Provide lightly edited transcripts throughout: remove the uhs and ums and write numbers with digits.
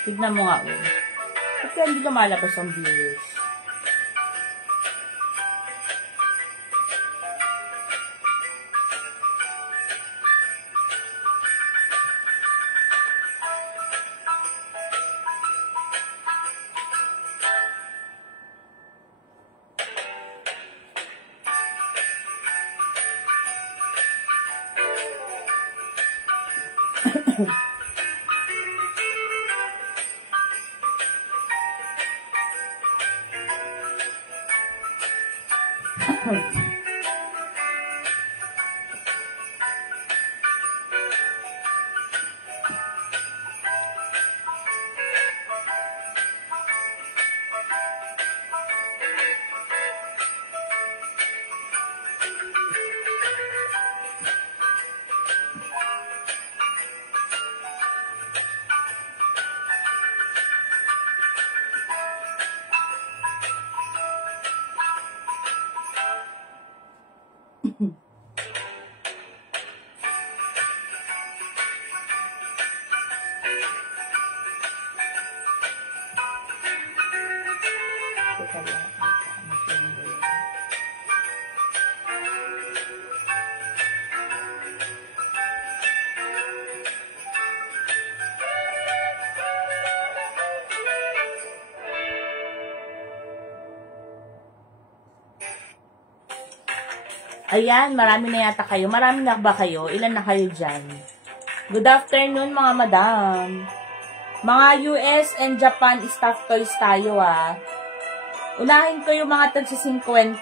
Tignan mo nga, oh. Ba't kaya hindi lumalabas ang viewers? Ayan, marami na yata kayo. Marami na ba kayo? Ilan na kayo dyan? Good afternoon, mga madam. Mga US and Japan staff toys tayo, ah. Unahin ko yung mga tagsi 50.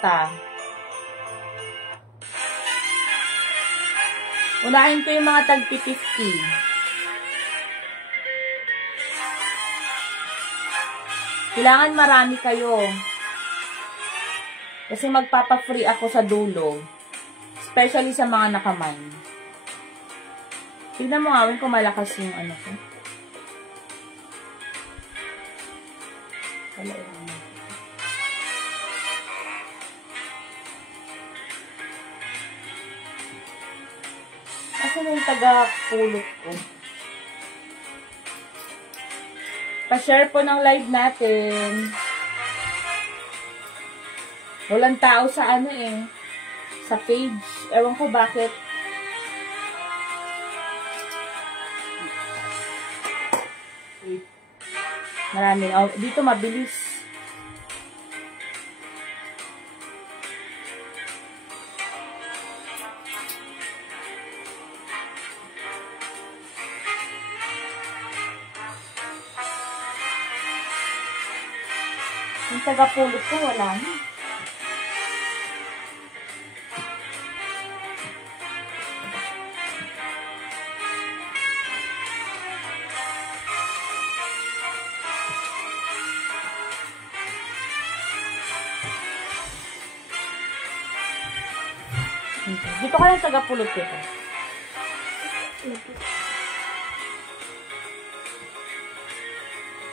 Unahin ko yung mga tagpi 50. Kailangan marami kayo. Kasi magpapa-free ako sa dulo. Especially sa mga nakamay. Tignan mo ngawin kung malakas yung ano ko. Wala yun. Kasi yung taga-pulot ko. Pa-share po ng live natin. Walang tao sa ano eh. Sa page. Ewan ko bakit. Marami. Oh, dito mabilis. Yung taga-pulot ko, wala na. Dito ka lang taga-pulot dito.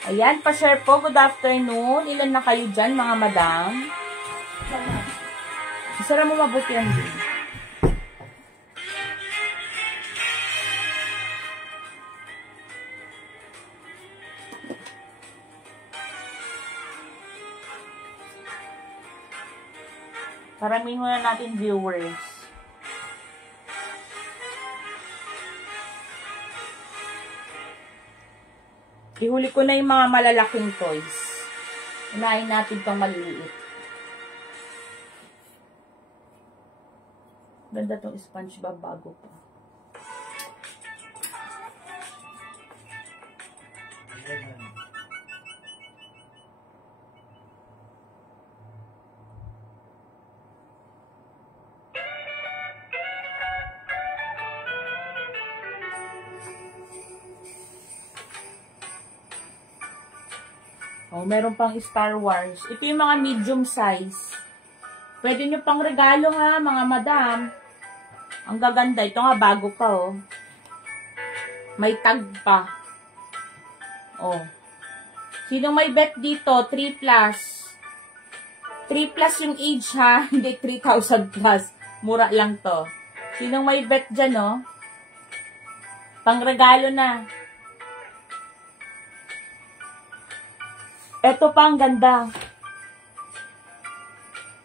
Ayan, pa-share po. Good afternoon. Ilan na kayo dyan, mga madam? Isara mo mabuti yan din. Paramihin muna natin viewers. Ihuli ko na yung mga malalaking toys. Unahin natin itong maliliit. Ganda itong SpongeBob bago pa. Oh, meron pang Star Wars. Ito yung mga medium size. Pwede nyo pang regalo ha, mga madam. Ang gaganda. Ito nga, bago pa oh. May tag pa. Oh. Sinong may bet dito? 3+. 3+ yung age ha. Hindi 3,000+. Mura lang to. Sinong may bet dyan oh? Pangregalo na. Ito pa ang ganda.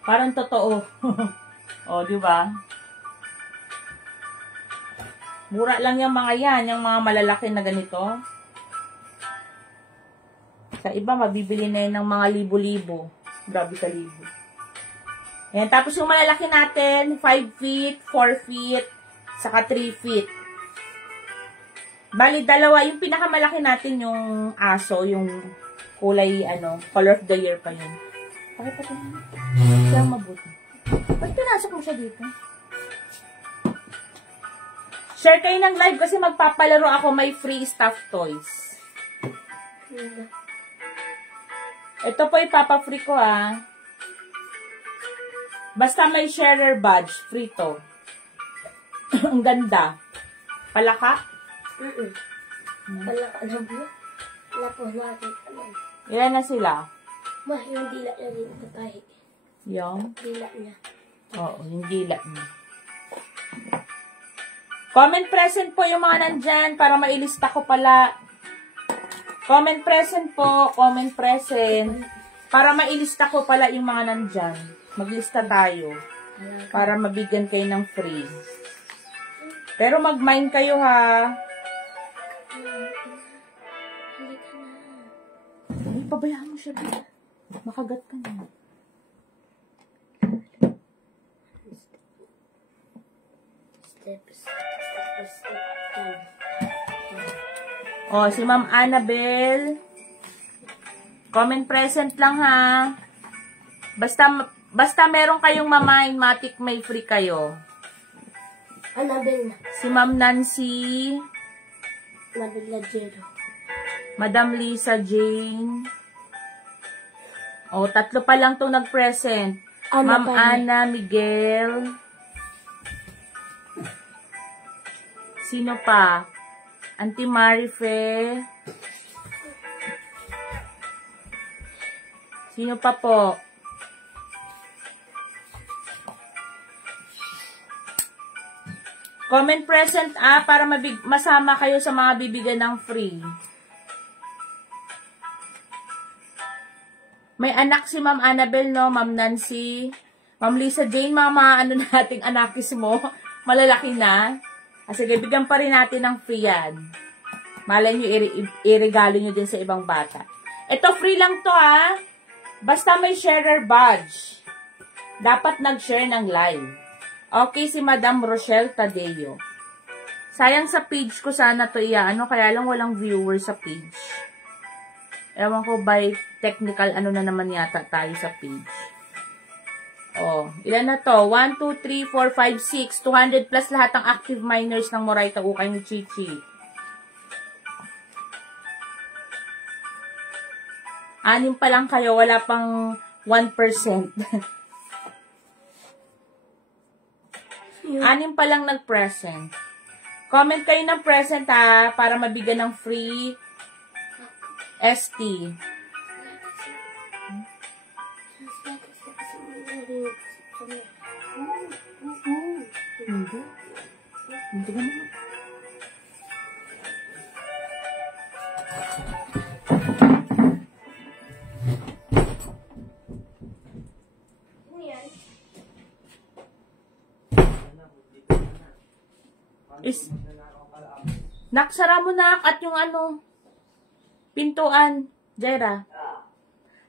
Parang totoo. O, di ba? Mura lang yung mga yan, yung mga malalaki na ganito. Sa iba, mabibili na yun ng mga libo-libo. Grabe sa libo. Ayan, tapos yung malalaki natin, 5 feet, 4 feet, saka 3 feet. Bali, dalawa. Yung pinakamalaki natin, yung aso, yung kulay, color of the year pa yun. Bakit pa ito? Siya mabuti. Bakit pinasok mo siya dito? Share kayo ng live kasi magpapalaro ako, may free stuffed toys. Ito po ipapa-free ko Basta may sharer badge, free to. Ang ganda. Palaka? Palaka na ba? Lapos natin. Ilan na sila? Yung dila na rin patay. Yung? Dila niya. Oo, yung dila niya. Comment present po yung mga nandyan para mailista ko pala. Comment present po. Comment present. Para mailista ko pala yung mga nandyan. Maglista tayo. Para mabigyan kayo ng free. Pero mag-mind kayo ha. Ay, pabayaan mo siya. Makagat ka na. Oh, si Ma'am Annabelle. Comment present lang ha. Basta meron kayong mamain, matik may free kayo. Annabelle na. Si Ma'am Nancy. Annabelle Lajero. Madam Lisa Jane. Oh, 3 pa lang itong nag-present. Ma'am Ana Miguel. Sino pa? Auntie Marife. Sino pa po? Comment present para masama kayo sa mga bibigyan ng free. May anak si Ma'am Annabelle, no? Ma'am Nancy. Ma'am Lisa Jane, mga nating anakis mo. Malalaki na. Sige, bigyan pa rin natin ng free yan. Malay nyo, iregalo nyo din sa ibang bata. Ito, free lang to Basta may sharer badge. Dapat nag-share ng live. Okay, si Madam Rochelle Tadeo. Sayang sa page ko sana to kaya lang walang viewer sa page. Ewan ko by technical na naman yata tayo sa page. Oh, ilan na to? 1, 2, 3, 4, 5, 6. 200 plus lahat ng active miners ng Moraita Ukay ni Chichi. 6 pa lang kayo, wala pang 1%. 6 pa lang nag-present. Comment kayo ng present para mabigyan ng free ST. Hindi ka naman. Naksara mo at yung pintuan, Jera.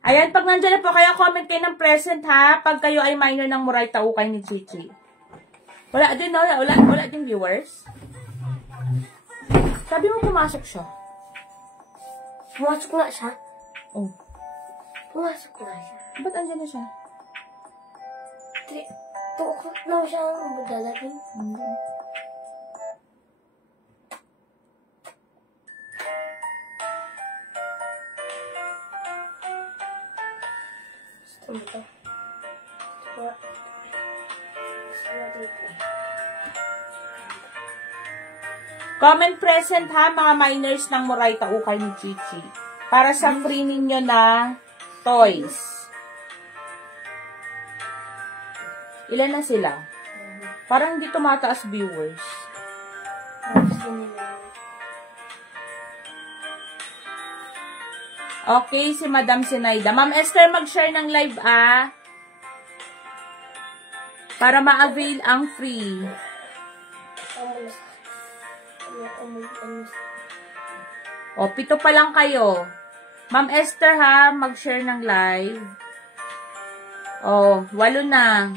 Ayan, pag nandiyan na po kayo, comment kayo ng present pag kayo ay minor ng Moraita Ukay ni Chichi. Wala din, no? Wala din viewers. Sabi mo pumasok siya. Pumasok na siya? Oh. Pumasok na siya. Ba't andyan na siya? 2 o'clock na siya magdadating. Gusto mo ito? Comment present mga miners ng Moraita Ukay ni Chichi. Para sa free ninyo na toys. Ilan na sila? Parang hindi tumataas viewers. Okay, si Madam Sinaida. Ma'am Esther, mag-share ng live, para ma-avail ang free. O, 7 pa lang kayo. Ma'am Esther, ha, mag-share ng live. O, 8 na.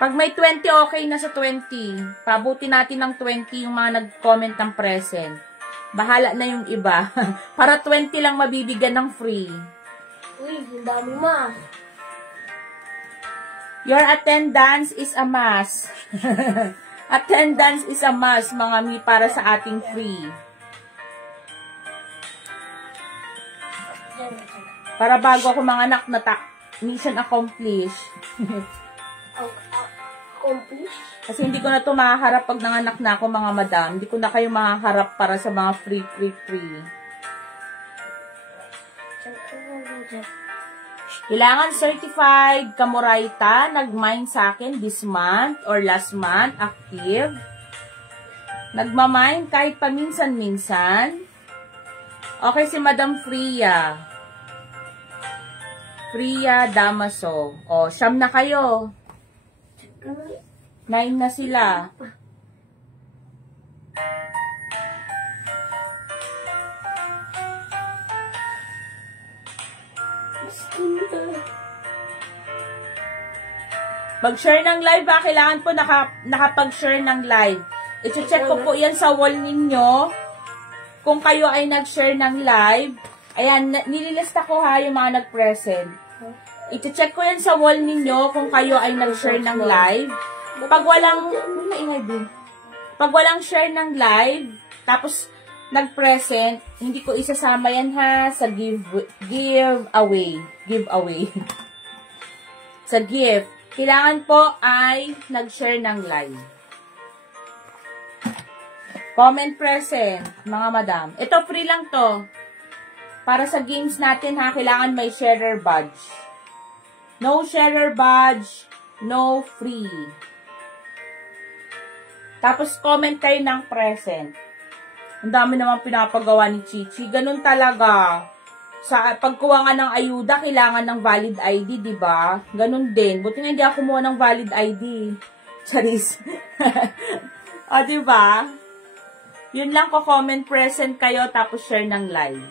Pag may 20, okay na sa 20. Pabuti natin ng 20 yung mga nag-comment ng present. Bahala na yung iba. Para 20 lang mabibigyan ng free. Uy, ang dami ma. Your attendance is a must. Attendance is a must, mga mi, para sa ating free. Para bago ako mga anak na mission accomplished. Accomplished? Kasi hindi ko na ito makaharap pag nanganak na ako, mga madam. Hindi ko na kayo makaharap para sa mga free. Kailangan certified Kamorayta, nag-mine sa akin this month or last month, active. Nagmamine kahit paminsan-minsan. Okay, si Madam Freya. Freya Damaso. O, 9 na kayo. 9 na sila. Mag-share ng live, kailangan po nakapag-share ng live. I-check ko po yan sa wall ninyo. Kung kayo ay nag-share ng live, ayan, nililista ko ha yung mga nag-present. I-check ko yan sa wall ninyo kung kayo ay nag-share ng live. Pag walang share ng live, tapos nag-present, hindi ko isasama yan ha sa giveaway. Sa gift. Kailangan po ay nag-share ng live. Comment present, mga madam. Ito free lang to. Para sa games natin ha, kailangan may sharer badge. No sharer badge, no free. Tapos comment kayo ng present. Ang dami naman pinapagawa ni Chichi. Ganun talaga. Sa pagkuha nga ng ayuda, kailangan ng valid ID, di ba? Ganun din. Buti nga hindi ako kumuha ng valid ID. Charis. O, di ba? Yun lang ko, comment present kayo, tapos share ng live.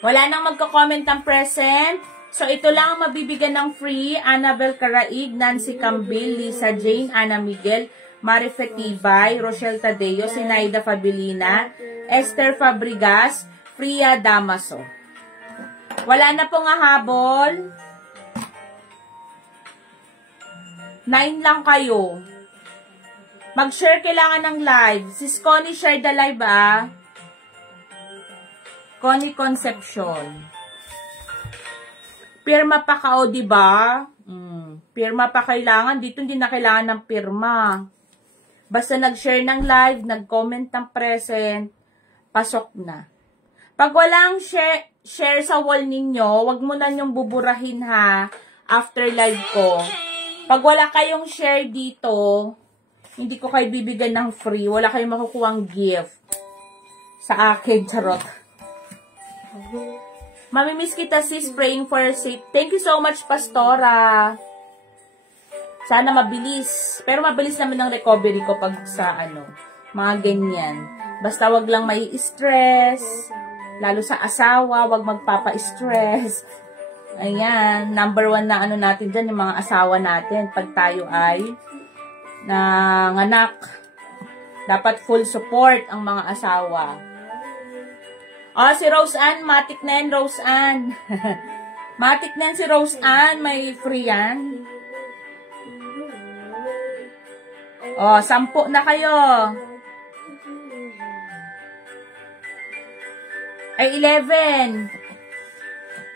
Wala nang magko-comment ng present. So, ito lang ang mabibigyan ng free. Annabel Caraig, Nancy Cambil, Lisa Jane, Ana Miguel, Marife Tibay, Rochelle Tadeo, Sinaida Fabilina, Esther Fabregas, Freya Damaso. Wala na pong habol. 9 lang kayo. Mag-share kailangan ng live. Sis Connie, share the live Connie Concepcion. Pirma pa ka o, diba? Pirma pa kailangan. Dito hindi na kailangan ng pirma. Basta nag-share ng live, nag-comment ng present, pasok na. Pag walang share sa wall ninyo, wag mo na nyong buburahin ha, after live ko. Pag wala kayong share dito, hindi ko kayo bibigyan ng free. Wala kayong makukuhang gift sa akin, charot. Mamimiss kita sis, praying for your safe. Thank you so much, Pastora. Sana mabilis. Pero mabilis naman ang recovery ko pag sa mga ganyan. Basta wag lang may stress. Lalo sa asawa, wag magpapa-stress. Ayan, number 1 na natin dyan, yung mga asawa natin. Pag tayo ay nanganak, dapat full support ang mga asawa. Si Rose Ann, matik na yan, Rose Ann. Matik na yan si Rose Ann, may free yan. 10 na kayo. Ay, 11.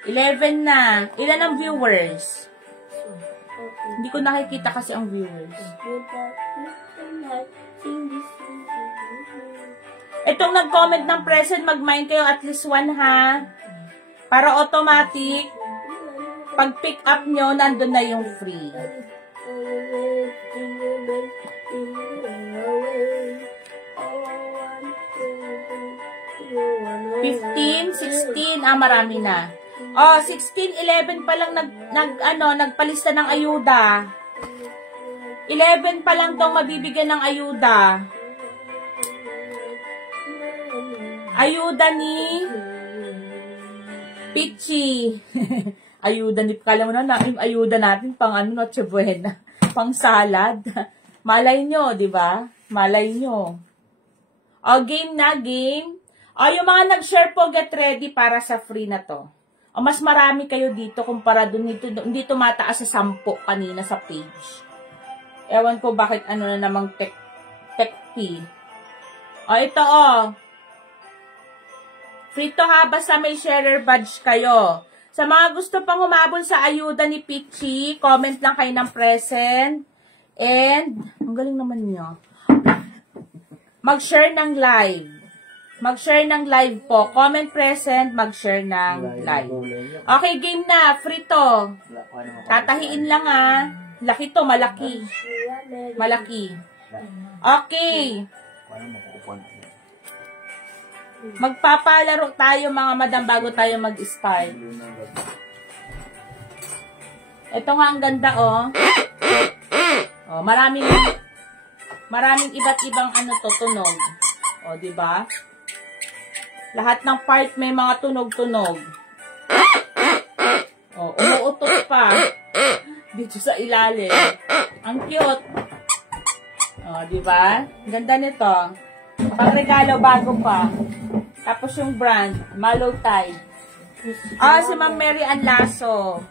11 na. Ilan ang viewers? Hindi ko nakikita kasi ang viewers. Itong nag-comment ng present, mag-mind kayo at least 1 ha. Para automatic, pag pick up nyo, nandun na yung free. 15, 16, marami na. Oh, 16, 11 pa lang nagpalista ng ayuda. 11 pa lang tong mabibigyan ng ayuda. Ayuda ni Pichi. Ayuda ni, kala mo na yung ayuda natin pang Noche Buena, pang salad. Malay nyo, di ba? Malay nyo. O, game na, game. O, yung mga nag-share po, get ready para sa free na to. O, mas marami kayo dito kumpara dun dito, hindi tumataas sa 10 kanina sa page. Ewan ko bakit na namang tech fee. O, ito free to ha, basta may sharer badge kayo. Sa mga gusto pang humabol sa ayuda ni Pichi, comment lang kayo ng present. And, ang galing naman niyo. Mag-share ng live. Mag-share ng live po. Comment present, mag-share ng live. Okay, game na. Free to. Tatahiin lang Laki to, malaki. Malaki. Okay. Magpapalaro tayo mga madam bago tayo mag-start. Ito nga ang ganda maraming iba't ibang tunog. Di ba? Lahat ng part may mga tunog-tunog. Umuutot pa dito sa ilalim. Ang cute. Di ba? Ganda nito. Pang-regalo bago pa. Tapos yung brand, Malotide. Si Ma'am Mary Ann Lasso.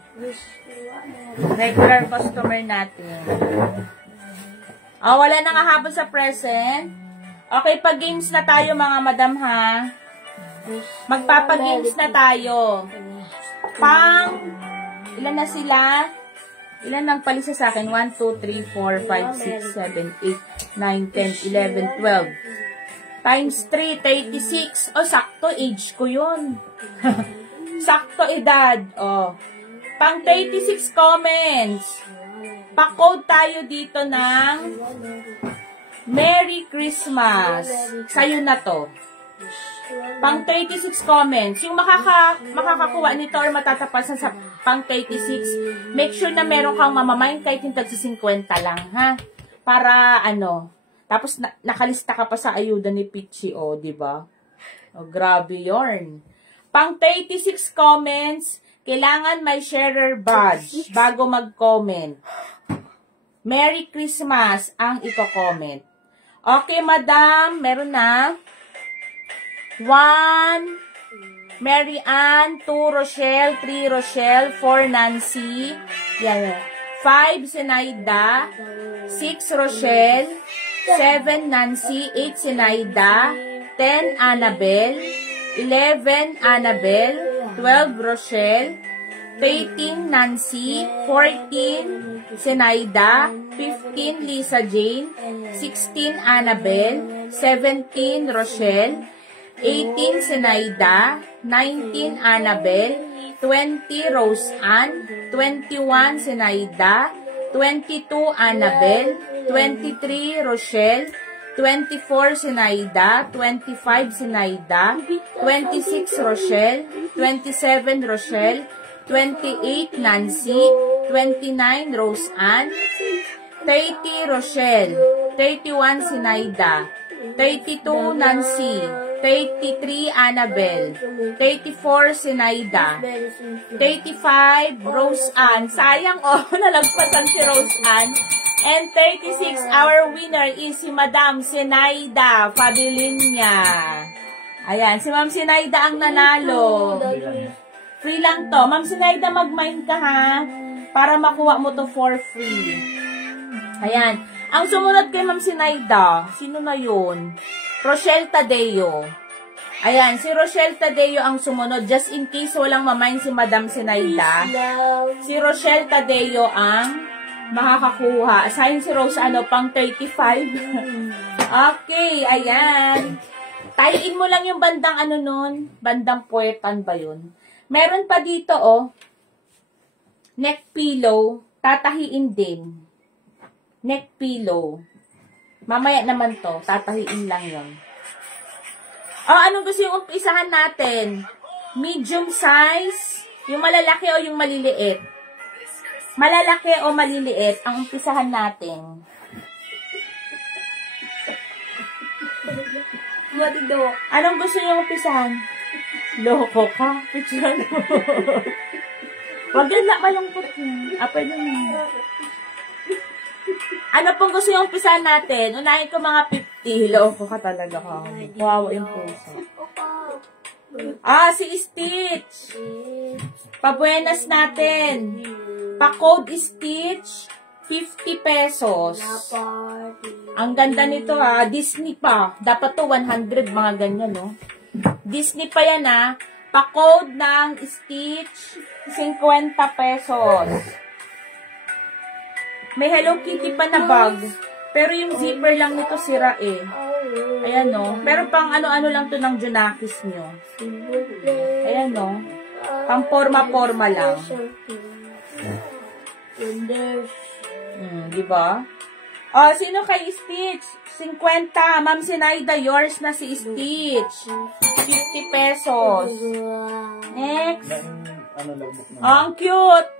Regular customer natin. Wala nang habol sa present. Okay, pag-games na tayo mga madam ha. Magpapag-games na tayo. Ilan na sila? Ilan nang palisa sa akin? 1, 2, 3, 4, 5, 6, 7, 8, 9, 10, 11, 12. Times 3, 36. Sakto, age ko yun. Sakto edad. Pang 36 comments. Pa-code tayo dito ng Merry Christmas. Sa'yo na to. Pang 36 comments. Yung makakakuha nito or matatapasan sa pang 36, make sure na meron kang mamamain kahit yung tagsi 50 lang, ha? Para, tapos, nakalista ka pa sa ayuda ni Pichi, di ba? Grabe yarn. Pang 36 comments, kailangan may sharer badge bago mag-comment. Merry Christmas ang iko-comment. Okay, madam, meron na. 1, Mary Ann, 2, Rochelle, 3, Rochelle, 4, Nancy, 5, Zenaida, 6, Rochelle, 7, Nancy, 8, Zenaida, 10, Annabelle, 11, Annabelle, 12, Rochelle, 13, Nancy, 14, Zenaida, 15, Lisa Jane, 16, Annabelle, 17, Rochelle, 18, Zenaida, 19, Annabelle, 20, Rose Ann, 21, Zenaida, 22, Annabelle, 23, Rochelle, 24, Zenaida, 25, Zenaida, 26, Rochelle, 27, Rochelle, 28, Nancy, 29, Rose Ann, 30, Rochelle, 31, Zenaida, 32, Nancy, 33, Annabelle, 34, Zenaida, 35, Rose Ann. Sayang, nalagpasan si Rose Ann. And 36, our winner is si Madam Zenaida Pabilinya. Ayan, si Ma'am Zenaida ang nanalo. Free lang to. Ma'am Zenaida, mag-mind ka ha, para makuha mo to for free. Ayan. Ang sumunod kay Ma'am Zenaida, sino na yun? Rochelle Tadeo. Ayan, si Rochelle Tadeo ang sumunod. Just in case walang mamain si Madam Zenaida, si Rochelle Tadeo ang makakakuha. Asahin si Rose, pang 35. Okay, ayan. Tayin mo lang yung bandang nun, bandang puwetan ba yun? Meron pa dito, neck pillow, tatahiin din. Neck pillow. Mamaya naman to, tatahiin lang yun. Anong gusto yung umpisahan natin? Medium size, yung malalaki o yung maliliit? Malalaki o maliliit ang umpisahan natin? Anong gusto yung umpisahan? Loko ka? Picture mo. Wag yan lang malungkot yun. Pwede mo. Ano pong gusto yung umpisahan natin? Unahin ko mga 50. Loko ka talaga ka. Wow, yung puso. Si Stitch. Pabuenas natin. Pa-code Stitch, 50 pesos. Ang ganda nito ha. Disney pa. Dapat to 100, mga ganyan, no? Disney pa yan ha. Pa-code ng Stitch, 50 pesos. May Hello Kitty pa na bag. Pero yung zipper lang nito sira eh. Ayan no. Pero pang ano-ano lang to ng Junakis nyo. Ayan no. Pang forma-forma lang. Diba? Sino kay Stitch? 50. Ma'am Sinaida, yours na si Stitch. 50 pesos. Next. Ang cute.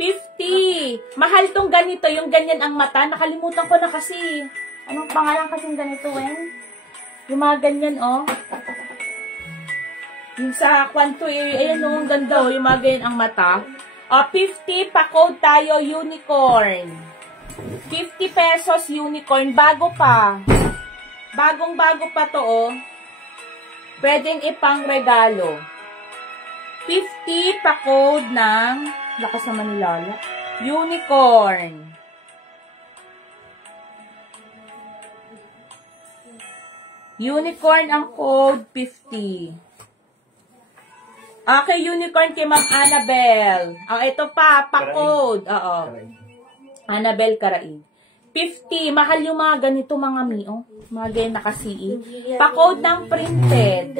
50. Mahal tong ganito. Yung ganyan ang mata. Nakalimutan ko na kasi. Anong pangalan kasing ganito, Wen? Yung mga ganyan, Yung sa kwanto, ayan ang ganda, Yung mga ganyan ang mata. 50, pa-code tayo, unicorn. 50 pesos, unicorn. Bago pa. Bagong-bago pa to, Pwedeng ipang regalo. 50, pa-code ng, lakas naman nilala, unicorn. Unicorn ang code, 50. Okay, unicorn kay Ma'am Annabelle. Ito pa, pa-code. Annabelle Karaig. 50. Mahal yung mga ganito, mga mio. Mga ganyan nakasiin. Pa-code ng printed.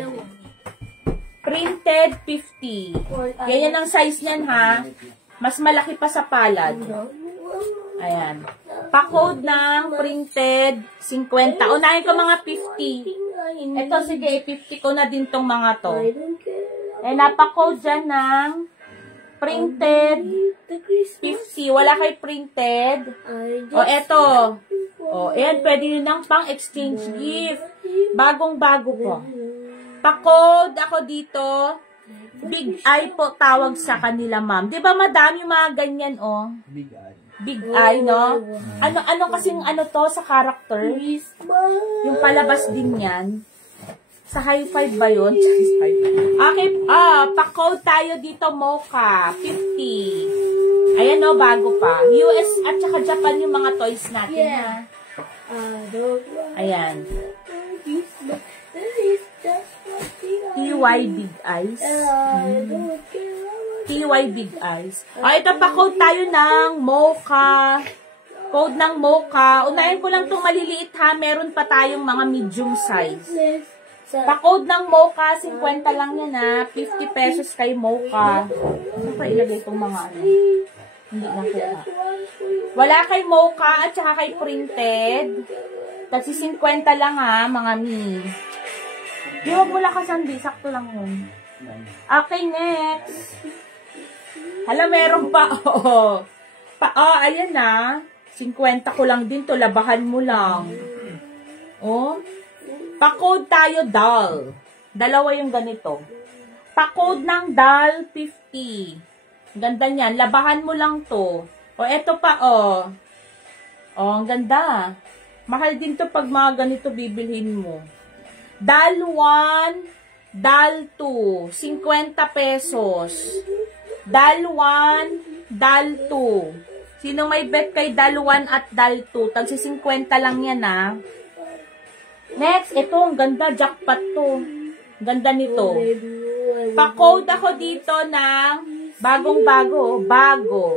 Printed, 50. Ganyan ang size niyan, ha? Mas malaki pa sa palad. Ayan. Pa-code ng printed, 50. Unahin ko mga 50. Ito, sige, 50 ko na din tong mga to. Napa-code dyan ng printed, 50. Wala kay printed. Eto. Ayan, pwede nyo ng pang-exchange gift. Bagong-bago po. Pa-code ako dito. Big Eye po tawag sa kanila, ma'am. Diba madami mga ganyan, Big Eye. Big Eye, no? Ano kasing to sa character? Yung palabas din yan. Sa high five ba yun? Okay, pa-code tayo dito, Mocha. 50. Ayan, no, bago pa. US at saka Japan yung mga toys natin, ha? Ayan. TY Big Eyes. TY Big Eyes. Ito pa-code tayo ng Mocha. Code ng Mocha. Unahin ko lang itong maliliit, ha. Meron pa tayong mga medium size. Pa-code ng Mocha, 50 lang yan, ha. 50 pesos kay Mocha. Saan pa ilagay itong mga ano? Hindi na kaya. Wala kay Mocha at saka kay printed. Kasi 50 lang, ha, mga mi. Di, wag mo lang kasandi. Sakto lang yun. Okay, next. Hala, meron pa. Ayan na. 50 ko lang din to. Labahan mo lang. Pa-code tayo, doll. Dalawa yung ganito. Pa-code ng doll, 50. Ganda niyan. Labahan mo lang to. Eto pa, ang ganda. Mahal din to pag mga ganito bibilhin mo. Doll 1, doll 2, 50 pesos. Doll 1, doll 2. Sino may bet kay doll 1 at doll 2? Tagsi 50 lang yan, ha. Next, ito, ang ganda, jackpot to. Ganda nito. Pa-code ako dito ng bagong-bago, bago.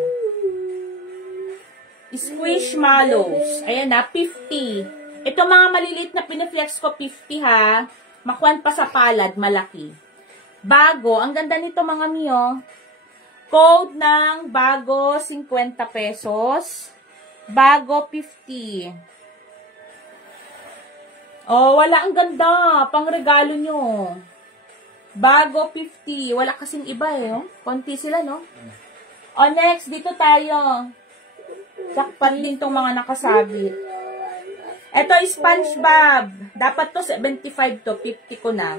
Squishmallows. Ayan na, 50. Ito mga maliliit na piniflex ko, 50 ha. Makuan pa sa palad, malaki. Bago, ang ganda nito mga miyo. Code ng bago, 50 pesos. Bago, 50. Oh, wala, ang ganda. Pang regalo nyo. Bago 50. Wala kasing iba eh. Oh. Konti sila, no? Oh, next. Dito tayo. Sakpan din tong mga nakasabit. Ito, SpongeBob. Dapat to 75 to. 50 ko na.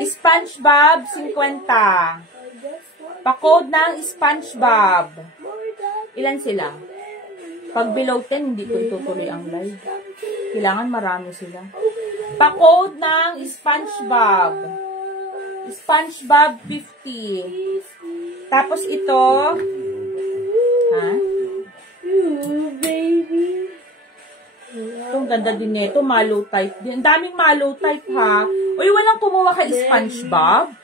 SpongeBob, 50. Pa-code ng SpongeBob. Ilan sila? Pag below 10, hindi ko itutuloy ang live. Kailangan marami sila. Pa-code ng SpongeBob. SpongeBob 50. Tapos ito. Ha? Itong ganda din nito. Malo type din. Ang daming malo type ha. Uy, walang kumuha kay SpongeBob.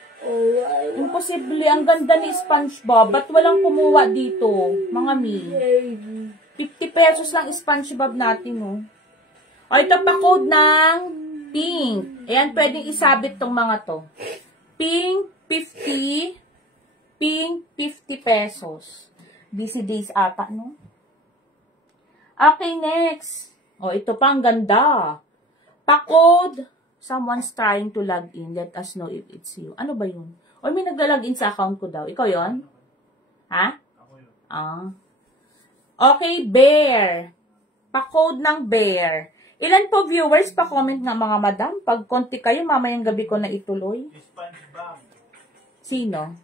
Imposible. Ang ganda ni SpongeBob. Ba't walang kumuha dito? Mga mi. 50 pesos lang SpongeBob natin, no? O, ito pa code ng pink. Ayan, pwedeng isabit tong mga to. Pink, 50. Pink, 50 pesos. Busy days ata, no? Okay, next. O, ito pa, ang ganda. Pa-code. Someone's trying to log in. Let us know if it's you. Ano ba yun? O, may nagla-login sa account ko daw. Ikaw yon? Ha? Ah. Okay, bear. Pa-code ng bear. Ilan po viewers? Pa-comment nga mga madam. Pag konti kayo, mamayang gabi ko na ituloy. SpongeBob. Sino?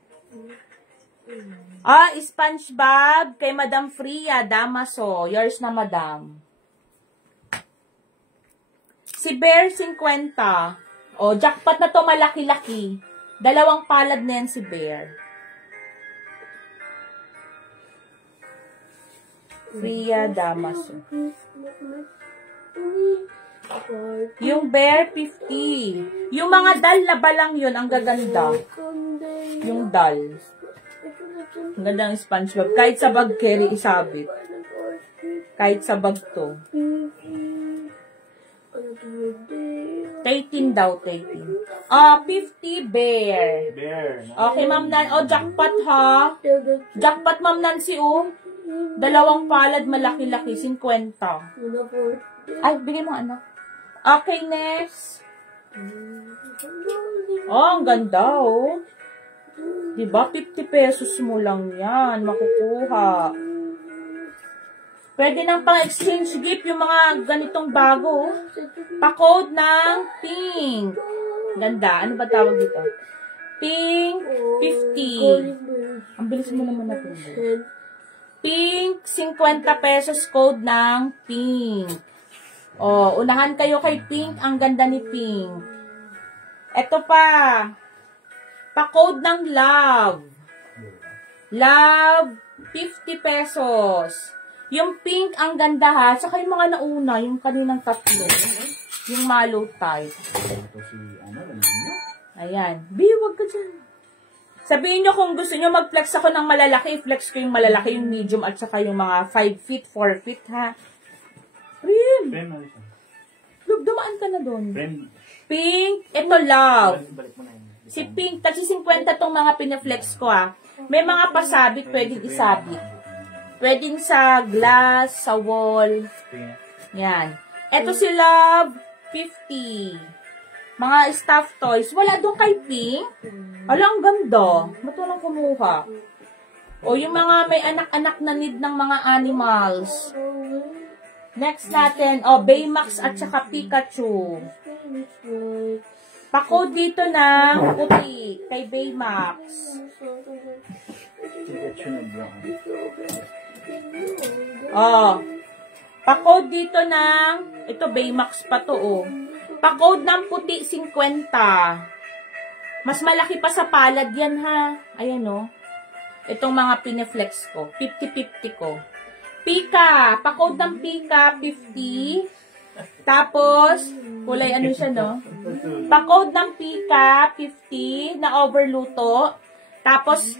Ah, SpongeBob kay Madam Fria Damaso. Yours na, madam. Si Bear, 50. O, jackpot na to, malaki-laki. Dalawang palad na yan si Bear. Fria Damaso. Yung Bear, 50. Yung mga dal na balang yun, ang gaganda. Yung dal. Ang ganda ng SpongeBob. Kahit sa bag carry, isabit. Kahit sa bag to. 13 daw, 13. 50 Bear. Okay, Ma'am Nan. O, jackpot ha. Jackpot, Ma'am Nancy, o. Dalawang palad, malaki-laki, 50. Ay, bigay mo, anak. Okay, next. Oh, ang ganda, oh. Diba? 50 pesos mo lang yan. Makukuha. Pwede nang pang-exchange gift yung mga ganitong bago. Pa-code ng pink. Ganda. Ano ba tawag dito? Pink, 50. Ang bilis mo naman na po. Pink, 50 pesos code ng pink. O, unahan kayo kay pink. Ang ganda ni pink. Ito pa. Pa-code ng love. Love, 50 pesos. Yung pink, ang ganda ha. Saka yung mga nauna, yung kaninang tatlo. Yung malo type. Ayan. Biwag ka dyan. Sabihin nyo kung gusto nyo mag-flex ako ng malalaki, flex ko yung malalaki, yung medium, at saka yung mga 5 feet, 4 feet, ha? Rim! Look, dumaan ka na doon. Pink, ito love. Si pink, kasi 50 tong mga pinaflex ko, ha? May mga pasabit, pwedeng isabit. Pwedeng sa glass, sa wall. Yan. Ito si love, 50. Mga stuffed toys. Wala doon kay pink. Alang ganda. Ba't walang kumuha? O yung mga may anak-anak na need ng mga animals. Next natin, Baymax at saka Pikachu. Pa-code dito ng puti kay Baymax. Pa-code dito ng, ito Baymax pa to, Pa-code ng puti, 50. Mas malaki pa sa palad yan, ha. Ayan, Itong mga pineflex ko. 50-50 ko. Pika. Pa-code ng Pika, 50. Tapos, kulay ano siya, no? Pa-code ng Pika, 50. Na overluto. Tapos,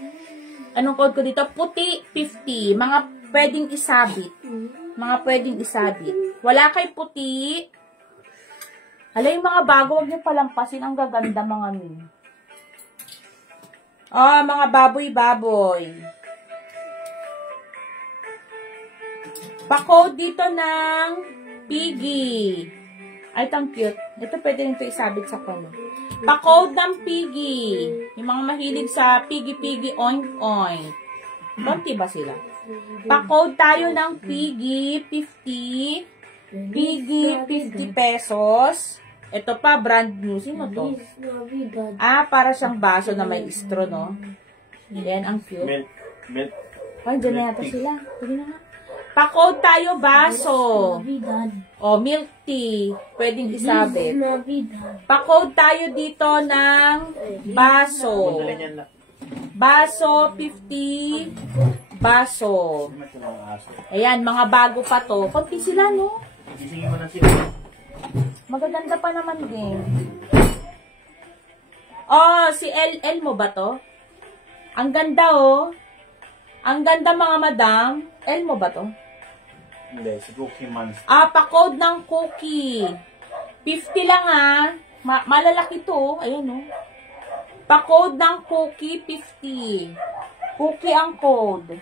anong code ko dito? Puti, 50. Mga pwedeng isabit. Mga pwedeng isabit. Wala kay puti. Hala, yung mga bago, huwag niyo palampasin. Ang gaganda, mga min. Mga baboy-baboy. Pa-code dito ng Piggy. Ay, tang cute. Ito pwede nito isabit sa palo. Pa-code ng Piggy. Yung mga mahilig sa Piggy, oink, oink. Konti ba sila? Pa-code tayo ng Piggy, 50. Piggy, 50 pesos. Ito pa, brand new. Sino to? Ah, para siyang baso na may straw, no? Yan, ang cute. Milk. Ay, dyan na yata sila. Pwede na nga. Pa-code tayo baso. O, milk tea. Pwedeng isabit. Pa-code tayo dito ng baso. Baso, 50. Baso. Ayan, mga bago pa to. Konti sila, no? Gisingin mo na sila. Magaganda pa naman din. Oh, si LL mo ba to? Ang ganda, oh. Ang ganda, mga madam. L mo ba to? Hindi, si Cookie Monster. Ah, pa-code ng cookie. 50 lang, ah. Malalaki to. Ayan, oh. Pa-code ng cookie, 50. Cookie ang code.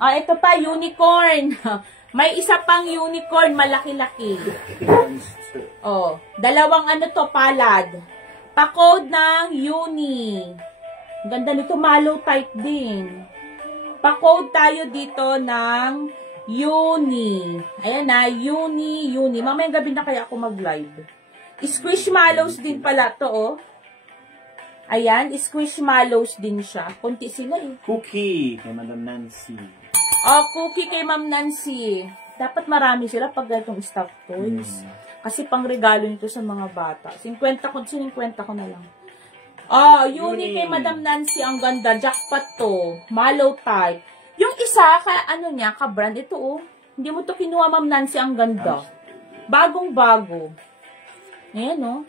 Ah, ito pa, unicorn. May isa pang unicorn, malaki-laki. Oh, dalawang ano to, palad. Pa-code ng uni. Ganda nito, malo type din. Pa-code tayo dito ng uni. Ayan na, uni. Mamayang gabi na kaya ako mag-live. Squishmallows din pala to, oh. Ayan, squishmallows din siya. Kunti sila, eh. Cookie kay Madam Nancy. Oh, cookie kay Ma'am Nancy. Dapat marami sila pag ganitong stuffed toys. Kasi pang regalo nito sa mga bata. 50 ko na lang. Oh, uni kay Madam Nancy. Ang ganda. Jackpot to. Mallow type. Yung isa, ano niya, ka-brand. Ito, oh. Hindi mo to kinuha, Ma'am Nancy. Ang ganda. Bagong-bago. Ayan, oh.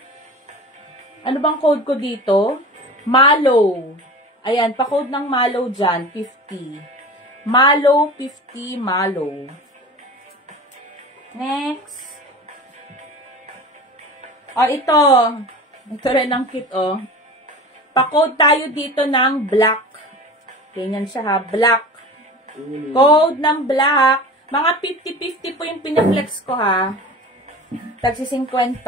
Ano bang code ko dito? Mallow. Ayan, pa-code ng Mallow dyan. 50. Mallow, 50, Mallow. Next. Oh, ito. Ito rin ang cute, oh. Pa-code tayo dito ng black. Ganyan siya, ha. Black. Code ng black. Mga 50-50 po yung pinaflex ko, ha. Tagsi 50.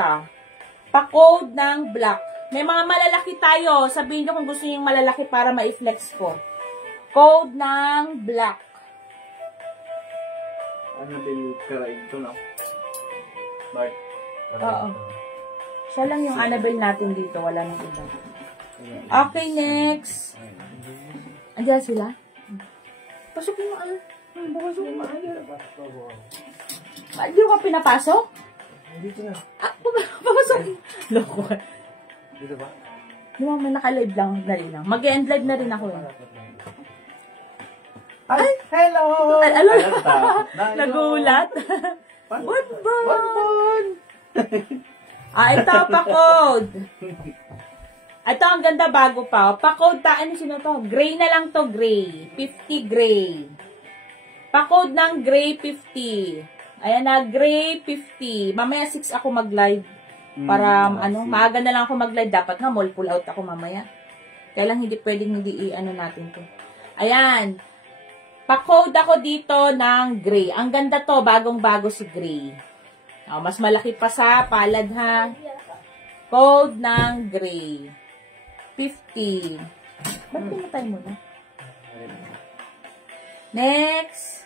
Pa-code ng black. May mga malalaki tayo. Sabihin nyo kung gusto nyo yung malalaki para ma-flex ko. Code ng black. Annabelle Caraig to, no? Bart. Oo. Siya lang yung Annabelle natin dito. Wala nang iba. Okay, next. Andiyan sila? Pasukin mo, ah. Pasukin mo, ah. Hindi ko pinapasok? Dito na. Ah, papasok. Loko. Dito ba? Diba, may naka-live lang na rin. Mag-end live na rin ako. Ay, hello! Ano? Nagulat. Bonbon! Ah, ito, pa-code. Ito, ang ganda bago pa. Pa-code ta, ano sino to? Gray na lang to, gray. 50 gray. Pa-code ng gray 50. Ayan na, gray 50. Mamaya 6 ako mag-live. Para, maaga na lang ako mag-live. Dapat nga, mall pull out ako mamaya. Kaya lang, hindi pwedeng hindi i-ano natin to. Ayan. Pa-code ako dito ng gray. Ang ganda to, bagong-bago si gray. Oh, mas malaki pa sa palad, ha. Code ng gray. 50. Ba't pinatay mo na? Next.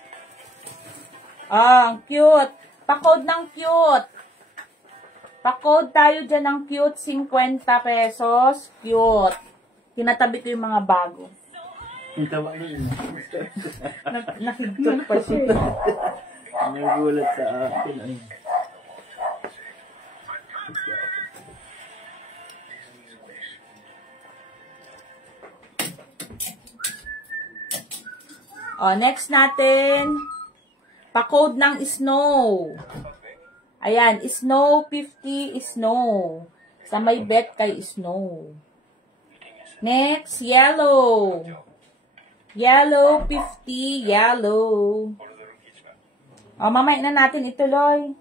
Oh, ang cute. Pa-code ng cute. Pa-code tayo dyan ng cute. 50 pesos. Cute. Tinatabi ko yung mga bago. Ang taba niya. Nakigtot pa siya. Nagulat sa akin. O, next natin. Pa-code ng snow. Ayan, snow 50, snow. Sa may bet kay snow. Next, yellow. Yellow 50, yellow. O, mamaya na natin ituloy.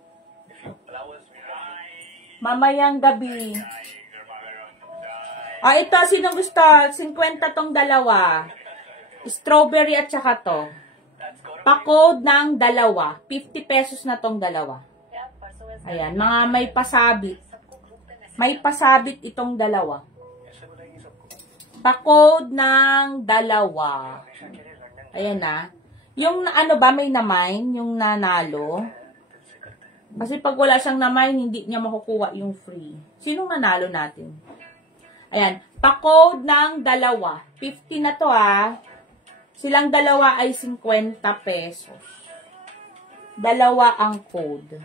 Mamayang gabi. O, ito, sino gusto? 50 tong dalawa. Strawberry at saka to. Pa-code ng dalawa. 50 pesos na tong dalawa. Ayan, mga may pasabit. May pasabit itong dalawa. Pa-code ng dalawa. Ayan na. Yung ano ba, may na-mine, yung nanalo. Kasi pag wala siyang na-mine, hindi niya makukuha yung free. Sinong nanalo natin? Ayan, pa-code ng dalawa. 50 na to Silang dalawa ay 50 pesos. Dalawa ang code.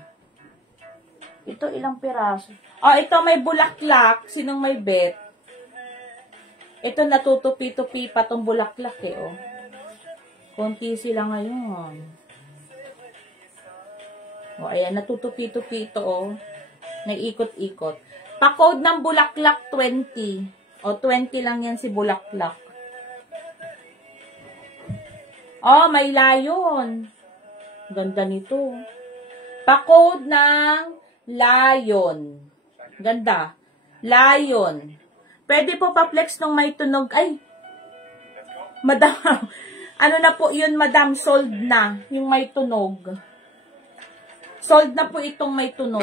Ito ilang piraso? Ito may bulaklak. Sinong may bet? Ito natutupi-tupi pa tong bulaklak Konti sila ngayon. Ayan, natutupi-tupi ito Naiikot-ikot. Pa-code ng bulaklak 20. 20 lang yan si bulaklak. May layon. Ganda nito. Pa-code ng lion. Ganda. Lion. Pwede po pa-flex nung may tunog. Ay! Madam. Ano na po yun, madam? Sold na. Yung may tunog. Sold na po itong may tunog.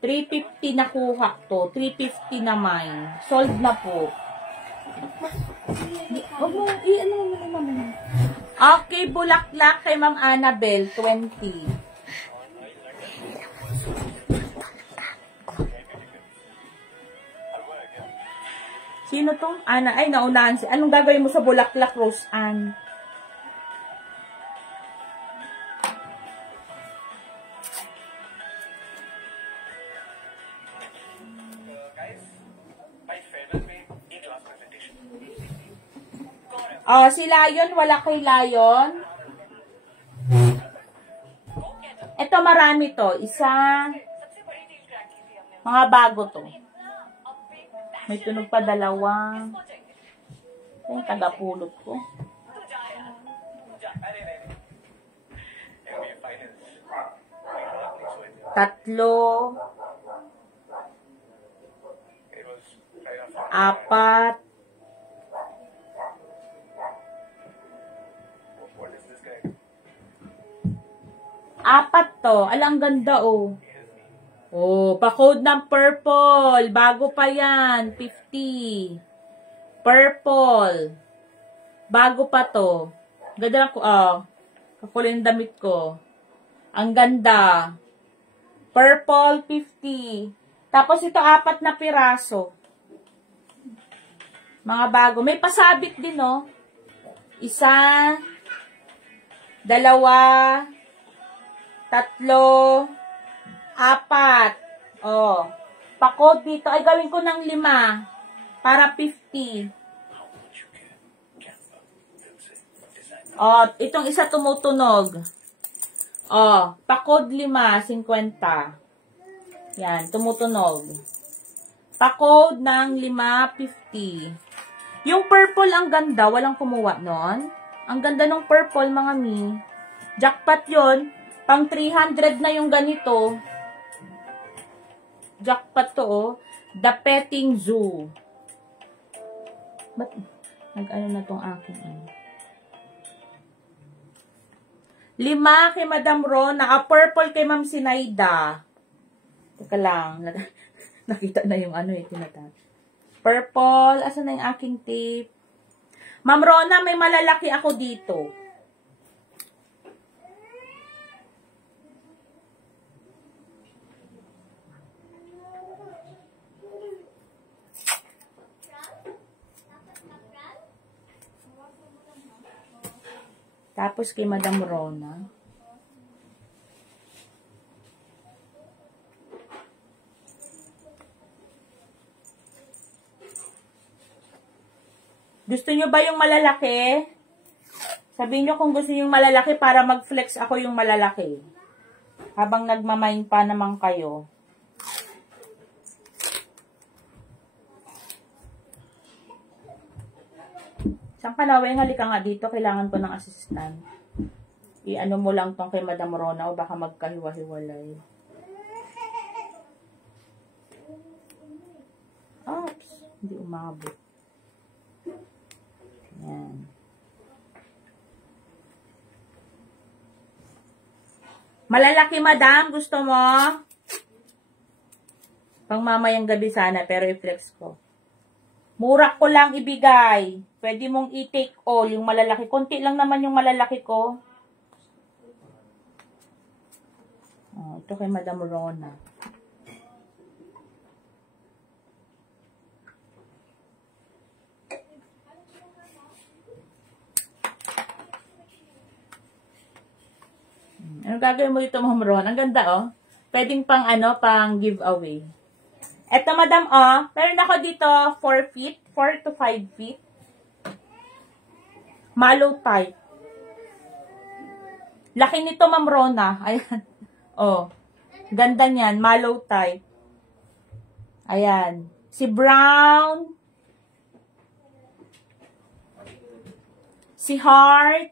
350 nakuha to. 350 naman. Sold na po. Okay, bulaklak kay Ma'am Annabel, 20. Sino to? Ana, ay naunahan si. Anong gagawin mo sa bulaklak, Rose Ann? Si Lion, wala kay Lion. Ito marami to. Isa. Mga bago to. May tunog pa dalawa. Yung tagapulot ko. Tatlo. Apat. Apat to. Alang ganda pa-code ng purple. Bago pa yan. 50. Purple. Bago pa to. Ganda lang ko. Kakulay yung damit ko. Ang ganda. Purple, 50. Tapos ito, 4 na piraso. Mga bago. May pasabit din, Isa. Dalawa. Tatlo. 4. Pa-code dito. Ay, gawin ko ng 5. Para 50. Itong isa tumutunog. Pa-code 5, 50. Yan, tumutunog. Pa-code ng 5, 50. Yung purple ang ganda. Walang kumuha nun. Ang ganda ng purple, mga mi. Jackpot yun. Pang 300 na yung ganito. Jackpot to, The Petting Zoo. Ba't nag-ano na tong aking 5 kay Madam Rona. Purple kay Ma'am Sinaida. Teka lang. Nakita na yung tinatapos. Purple. Asan na yung aking tape? Ma'am Rona, may malalaki ako dito. Tapos kay Madam Rona. Gusto nyo ba yung malalaki? Sabihin nyo kung gusto nyo yung malalaki para mag-flex ako yung malalaki. Habang nagmamain pa naman kayo. Saan ka na, Weng? Halika nga dito. Kailangan ko ng assistant. I-ano mo lang tong kay Madam Rona o baka magkahiwa-hiwalay. Oops. Hindi umabot. Yan. Malalaki, madam. Gusto mo? Pang mamayang gabi sana, pero i-flex ko. Mura ko lang ibigay. Pwede mong i-take all yung malalaki. Konti lang naman yung malalaki ko. Oh, ito kay Madam Rona. Ano gagawin mo dito, Ma'am Ron? Ang ganda, oh. Pwedeng pang, pang giveaway. Eto, madam, oh. Meron ako dito 4 feet, 4 to 5 feet. Mallow type. Laki nito, Ma'am Rona. Ayan. Oh. Ganda niyan. Mallow type. Ayan. Si Brown. Si Heart.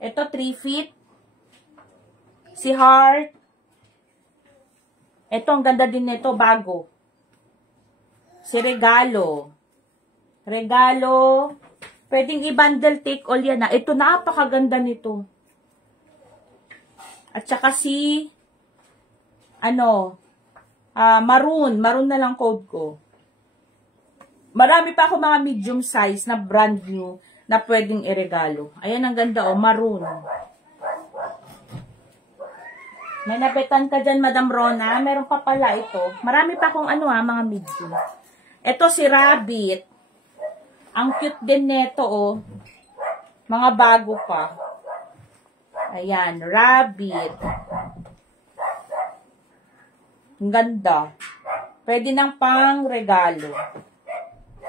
Ito, 3 feet. Si Heart. Ito, ang ganda din nito, bago. Si Regalo. Regalo. Pwedeng i-bundle take all yan. Ito, napakaganda nito. At saka si, maroon. Maroon na lang code ko. Marami pa ako mga medium size na brand new na pwedeng iregalo. Ayan, ang ganda, maroon. May napetan ka dyan, Madam Rona. Meron pa pala ito. Marami pa akong mga medium. Ito si Rabbit. Ang cute din neto, Mga bago pa. Ayan, Rabbit. Ang ganda. Pwede nang pang regalo.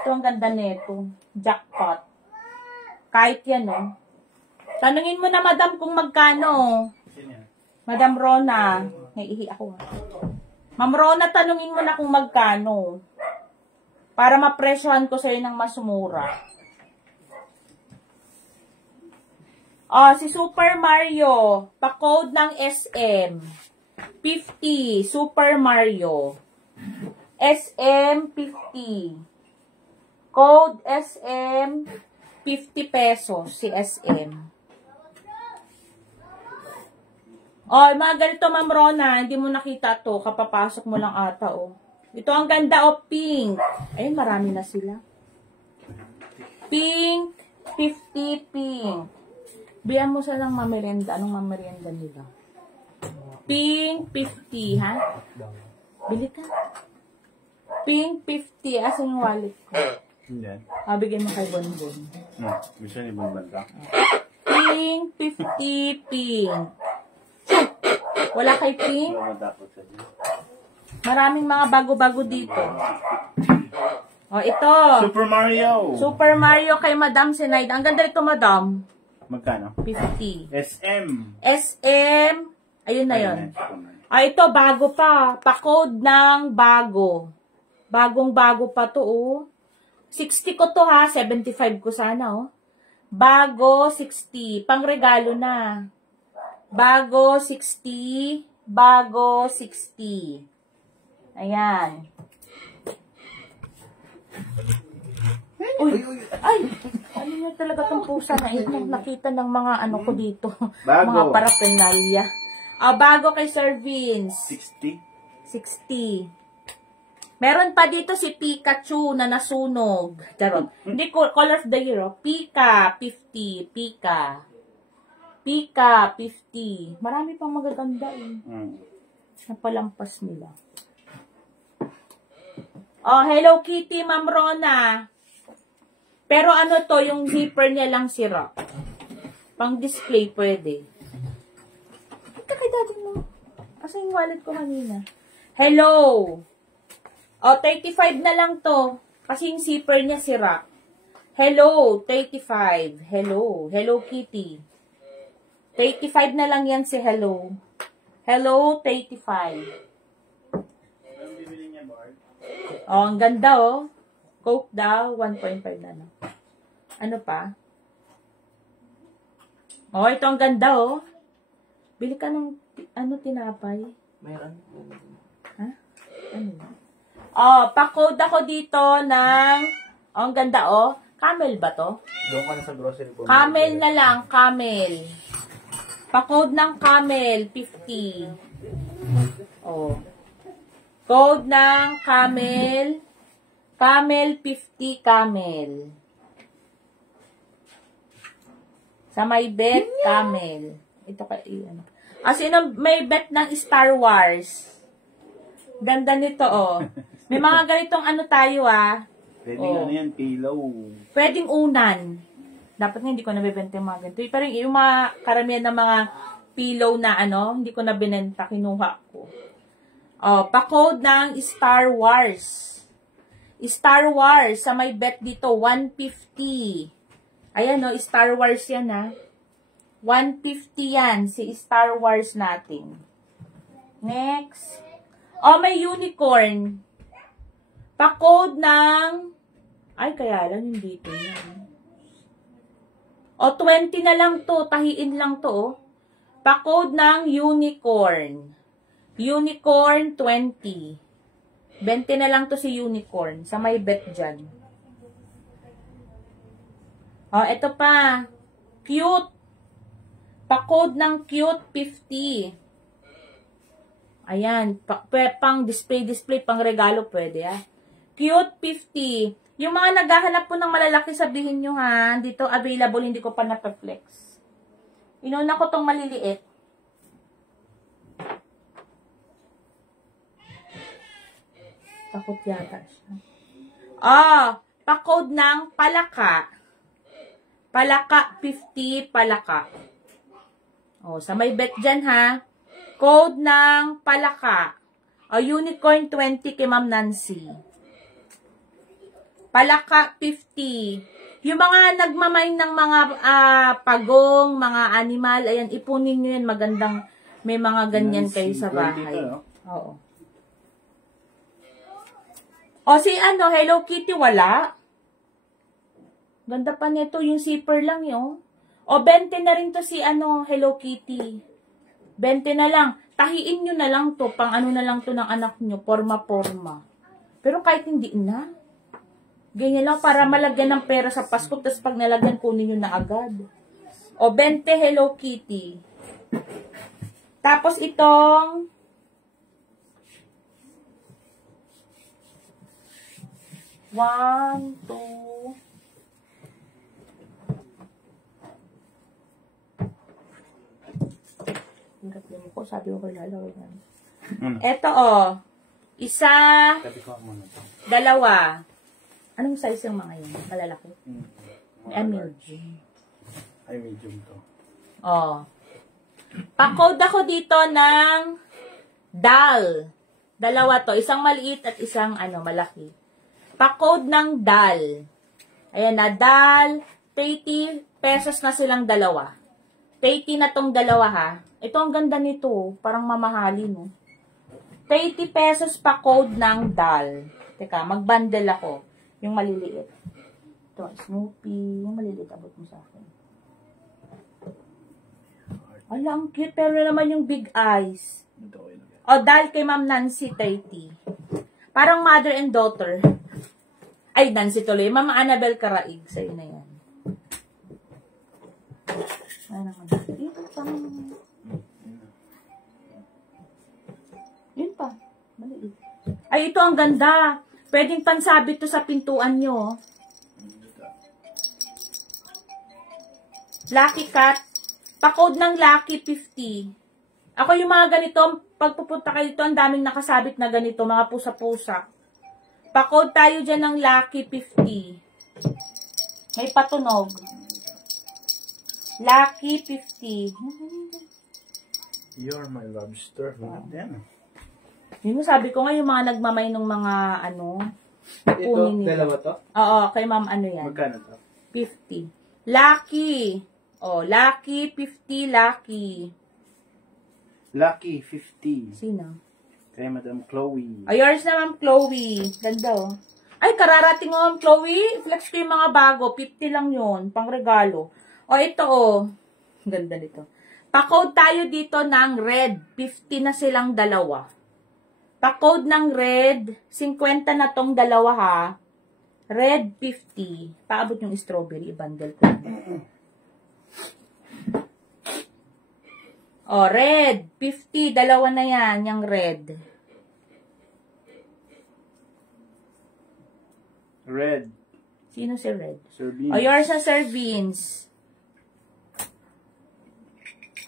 Ito ang ganda neto. Jackpot. Kahit yan, Tanungin mo na, Madam, kung magkano. Madam Rona, naiihi ako. Ma'am Rona, tanungin mo na kung magkano. Para mapresyohan ko sa'yo ng mas mura. Si Super Mario. Pa-code ng SM. 50. Super Mario. SM 50. Code SM 50 pesos si SM. Mga ganito, Ma'am Rona, hindi mo nakita to, kapapasok mo lang ata, Ito ang ganda, pink. Ayun, marami na sila. Pink, 50 pink. Biyan mo silang mamerenda. Anong mamerenda nila? Pink, 50, ha? Bili ka. Pink, 50. Asan yung wallet ko? Hindi. Bigyan mo kay Bonbon. Gusto ni Bonbon ka? Pink, 50 pink. Wala kay pink? Maraming mga bago-bago dito. Ito. Super Mario. Super Mario kay Madam Sinaid. Ang ganda ito, Madam. Magkano? 50. SM. SM. Ayun na yun. Ito, bago pa. Pa-code ng bago. Bagong-bago pa to, 60 ko to, ha. 75 ko sana, Bago, 60. Pang-regalo na. Bago, 60. Bago, 60. Ayan. Uy, ay, ano niya talaga itong pusa na ito? Nakita ng mga ko dito. Bago. Mga paraphernalia. Bago kay Sir Vince. 60. 60. Meron pa dito si Pikachu na nasunog. Charot. Hindi, color of the year, Pika, 50. Pika. Pika, 50. Marami pang magaganda, Napalampas nila. Hello Kitty, Ma'am Rona. Pero to, yung zipper niya lang sira. Pang display pwede. Ika kay daddy mo. Asa yung wallet ko kanina? Hello. 35 na lang to. Kasi yung zipper niya sira. Hello, 35. Hello. Hello Kitty. 35 na lang yan si Hello. Hello, 35. Ang ganda, Coke daw, 1.5 na, Ano pa? Ito ang ganda, Bili ka ng, tinapay? Meron. Ha? Ano? Pa-code ako dito ng, ang ganda, Camel ba to? Doon ka na sa grocery po. Camel na lang, Camel. Pa-code ng camel, 50. Oh. Code ng camel. Camel, 50 camel. Sa may bet, camel. Ito kayo, ano. Sino may bet ng Star Wars? Ganda nito, oh. May mga ganitong ano tayo, ah. Pwedeng ano yan, pillow. Pwedeng unan. Dapat nga hindi ko nabibenta yung mga ganito. Pero yung mga karamihan ng mga pillow na ano, hindi ko na binenta, kinuha ko. Oh, pa-code ng Star Wars. Star Wars, sa may bet dito, 150. Ayan, no, Star Wars yan, ha. 150 yan, si Star Wars natin. Next. Oh, may unicorn. Pa-code ng, ay, kaya lang yung dito yan. O, 20 na lang to, tahiin lang to, oh. Pa-code ng unicorn. Unicorn 20. 20 na lang to si unicorn. Sa may bet dyan. O, eto pa. Cute. Pa-code ng cute 50. Ayan. Pang display, pang regalo pwede, ah. Cute 50. Yung mga naghahanap po ng malalaki, sabihin nyo, ha. Dito available, hindi ko pa napaflex. Inuna ko tong maliliit. Takot yata siya. Pa-code ng palaka. Palaka 50, palaka. Sa may bet dyan, ha. Code ng palaka. Unicorn 20 kay Ma'am Nancy. Palaka 50. Yung mga nagmamay ng mga pagong, mga animal, ayan, ipunin nyo yan. Magandang, may mga ganyan kayo sa bahay. Oo. Si Hello Kitty, wala. Ganda pa nito, yung zipper lang yun. 20 na rin to si Hello Kitty. 20 na lang. Tahiin nyo na lang to, pang ano na lang to ng anak nyo, forma-forma. Pero kahit hindi na. Ganyan lang, para malagyan ng pera sa Pasko, tapos pag nalagyan, kunin nyo na agad. 20 Hello Kitty. Tapos itong One, two. Sabi ko lalawin yan. Ito, isa, dalawa. Anong size yung mga yun? Malalaki? Medium. Ay, medium to. Pa-code ako dito ng dal. Dalawa to. Isang maliit at isang malaki. Pa-code ng dal. Ayan na, dal. 30 pesos na silang dalawa. 30 na tong dalawa, ha. Ito ang ganda nito. Parang mamahalin, no. 30 pesos pa-code ng dal. Teka, mag-bundle ako. Yung maliliit. Ito, Snoopy. Yung maliliit, abot mo sa akin. Ala, ang cute. Pero naman yung big eyes. Dal kay Ma'am Nancy, 30. Parang mother and daughter. Ay, Nancy tuloy. Ma'am Annabel Karaig. Sa'yo na yan. Ano naman? Yun pa. Maliit. Ay, ito ang ganda. Pwedeng pansabit to sa pintuan nyo. Lucky Cat. Pa-code ng Lucky 50. Ako yung mga ganito, pagpupunta kayo dito, ang daming nakasabit na ganito, mga pusa-pusa. Pa-code tayo dyan ng Lucky 50. May patunog. Lucky 50. You're my lobster. Yun mo, sabi ko nga yung mga nagmamay ng mga Ito, dalawa to? Oo, kay Ma'am yan. Magkano to? 50. Lucky. Lucky 50, Lucky. Lucky 50. Sino? Kay Madam Chloe. Yours na, Ma'am Chloe. Ganda, Ay, kararating mo, Ma'am Chloe. Flex ko yung mga bago. 50 lang yun. Pang regalo. Ito, Ganda nito. Pa-code tayo dito ng red. 50 na silang dalawa. Pa-code ng red. 50 na tong dalawa, ha. Red 50. Paabot yung strawberry. I-bundle ko. Oh, red. 50. Dalawa na yan, yung red. Red. Sino si red? Sir Beans. Oh, yours na Sir Beans.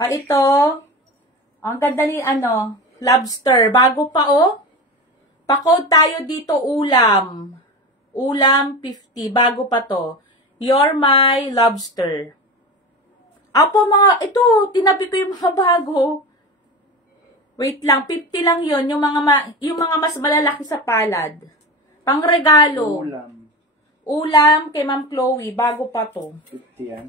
Ah, ito. Ang ganda ni, lobster. Bago pa, oh. Pa-code tayo dito, ulam. Ulam, 50. Bago pa to. You're my lobster. Apo, ito, tinabi ko yung mga bago. Wait lang, 50 lang yon yung mga mas malalaki sa palad. Pangregalo. Ulam. Ulam kay Ma'am Chloe, bago pa to. 50 yan.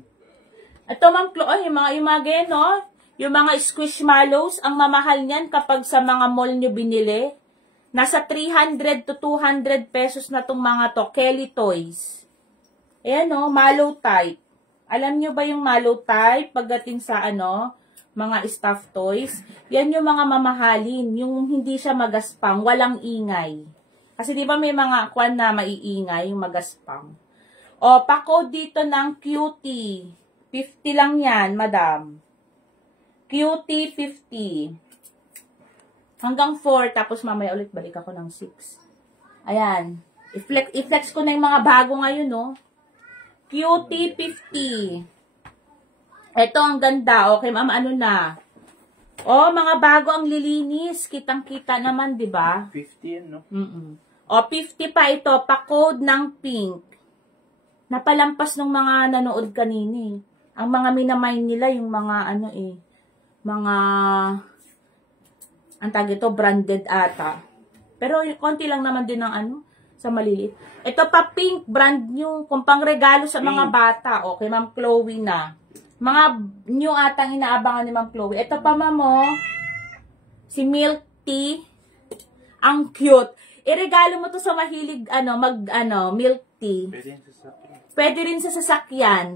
Ito, Ma'am Chloe, yung mga ganyan, no? Yung mga squishmallows, ang mamahal niyan kapag sa mga mall nyo binili. Nasa 300 to 200 pesos na tong mga to. Kelly Toys. Ayan, no? Mallow type. Alam nyo ba yung mallow type pagdating sa, mga stuffed toys? Yan yung mga mamahalin. Yung hindi siya magaspang, walang ingay. Kasi di ba may mga kwan na maiingay, yung magaspang. O, pa-code dito ng cutie. 50 lang yan, madam. Cutie, 50. Hanggang 4, tapos mamaya ulit balik ako ng 6. Ayan. I-flex ko na yung mga bago ngayon, no? Cutie, 50. Ito, ang ganda. Okay, ma'am, na? O, mga bago ang lilinis. Kitang-kita naman, di ba? 50 yan, no? O, 50 pa ito. Pa-code ng pink. Napalampas ng mga nanood kanini. Ang mga minamay nila, yung mga, mga, ang tag ito, branded ata. Pero, konti lang naman din ng sa maliliit. Ito pa, pink, brand new, kung pang regalo sa mga bata. Okay, Ma'am Chloe na. Mga new atang inaabangan ni Ma'am Chloe. Ito pa, ma'am, si Milk Tea. Ang cute. Iregalo mo to sa mahilig, milk tea. Pwede yan sa sasakyan. Pwede rin sa sasakyan.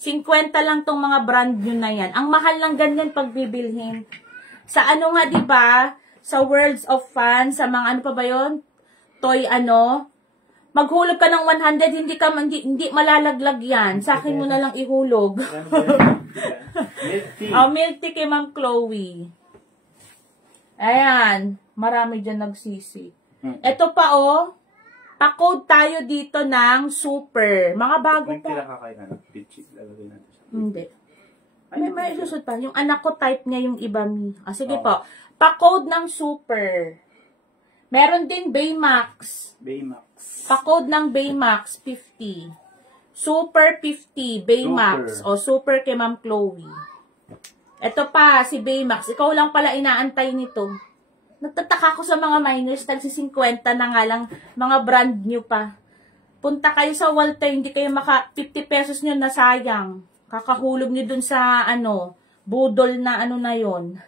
50 lang tong mga brand new na yan. Ang mahal lang ganyan pag bibilhin. Sa nga, di ba? Sa Worlds of Fun, sa mga pa ba yun? Toy maghulog ka ng 100, hindi malalaglag yan. Sa akin mo na lang ihulog. Milk tea. Milk tea kay Ma'am Chloe. Ayan. Marami dyan nagsisi. Ito pa, pa-code tayo dito ng super. Mga bago May pa. kinakakain na. Pitchik. Lalagay natin sa Hindi. May susod pa. Yung anak ko type niya yung iba mi. Sige po. Pa-code ng super. Meron din Baymax. Baymax. Pa-code ng Baymax, 50. Super 50, Baymax. Super. O, super kay Ma'am Chloe. Ito pa, si Baymax. Ikaw lang pala inaantay nito. Nagtataka ko sa mga minors, tagsi 50 na nga lang, mga brand new pa. Punta kayo sa Walter, hindi kayo 50 pesos nyo na sayang. Kakahulog nyo dun sa, budol na na yon.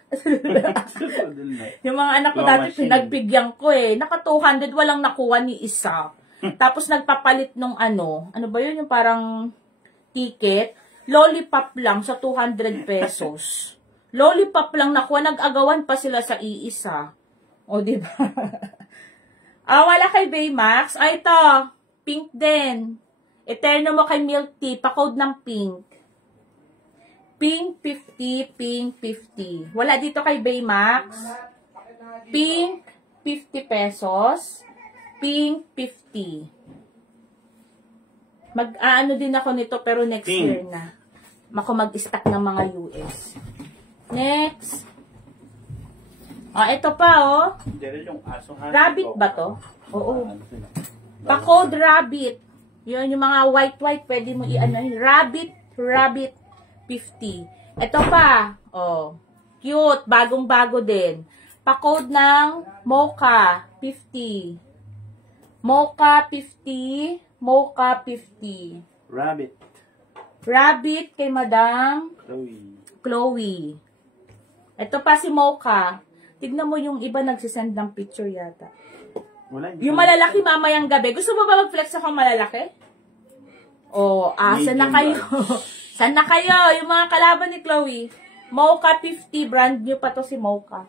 Yung mga anak ko dati, pinagbigyan ko Naka 200, walang nakuha ni isa. Tapos nagpapalit nung ano ba yun, yung parang ticket, lollipop lang sa 200 pesos. Lollipop lang nakuha, nag-agawan pa sila sa iisa. O, diba? Wala kay Baymax. Ito, pink din. Eterno mo kay Milk Tea, pa-code ng pink. Pink 50, pink 50. Wala dito kay Baymax. Pink 50 pesos. Pink 50. Mag-aano din ako nito pero next year na. Ako mag-stack ng mga US. Next. Ito pa Rabbit ba to? Oo. Pa-code rabbit. Yun yung mga white pwede mo rabbit 50. Ito pa. Cute. Bagong-bago din. Pa-code ng Mocha 50. Mocha 50. Mocha 50. Rabbit. Rabbit kay Madam Chloe. Ito pa si Mocha. Tignan mo yung iba nagsisend ng picture yata. Yung malalaki mamayang gabi. Gusto mo ba mag-flex ako malalaki? Saan na kayo? Saan na kayo? Yung mga kalaban ni Chloe. Mocha 50. Brand new pa to si Mocha.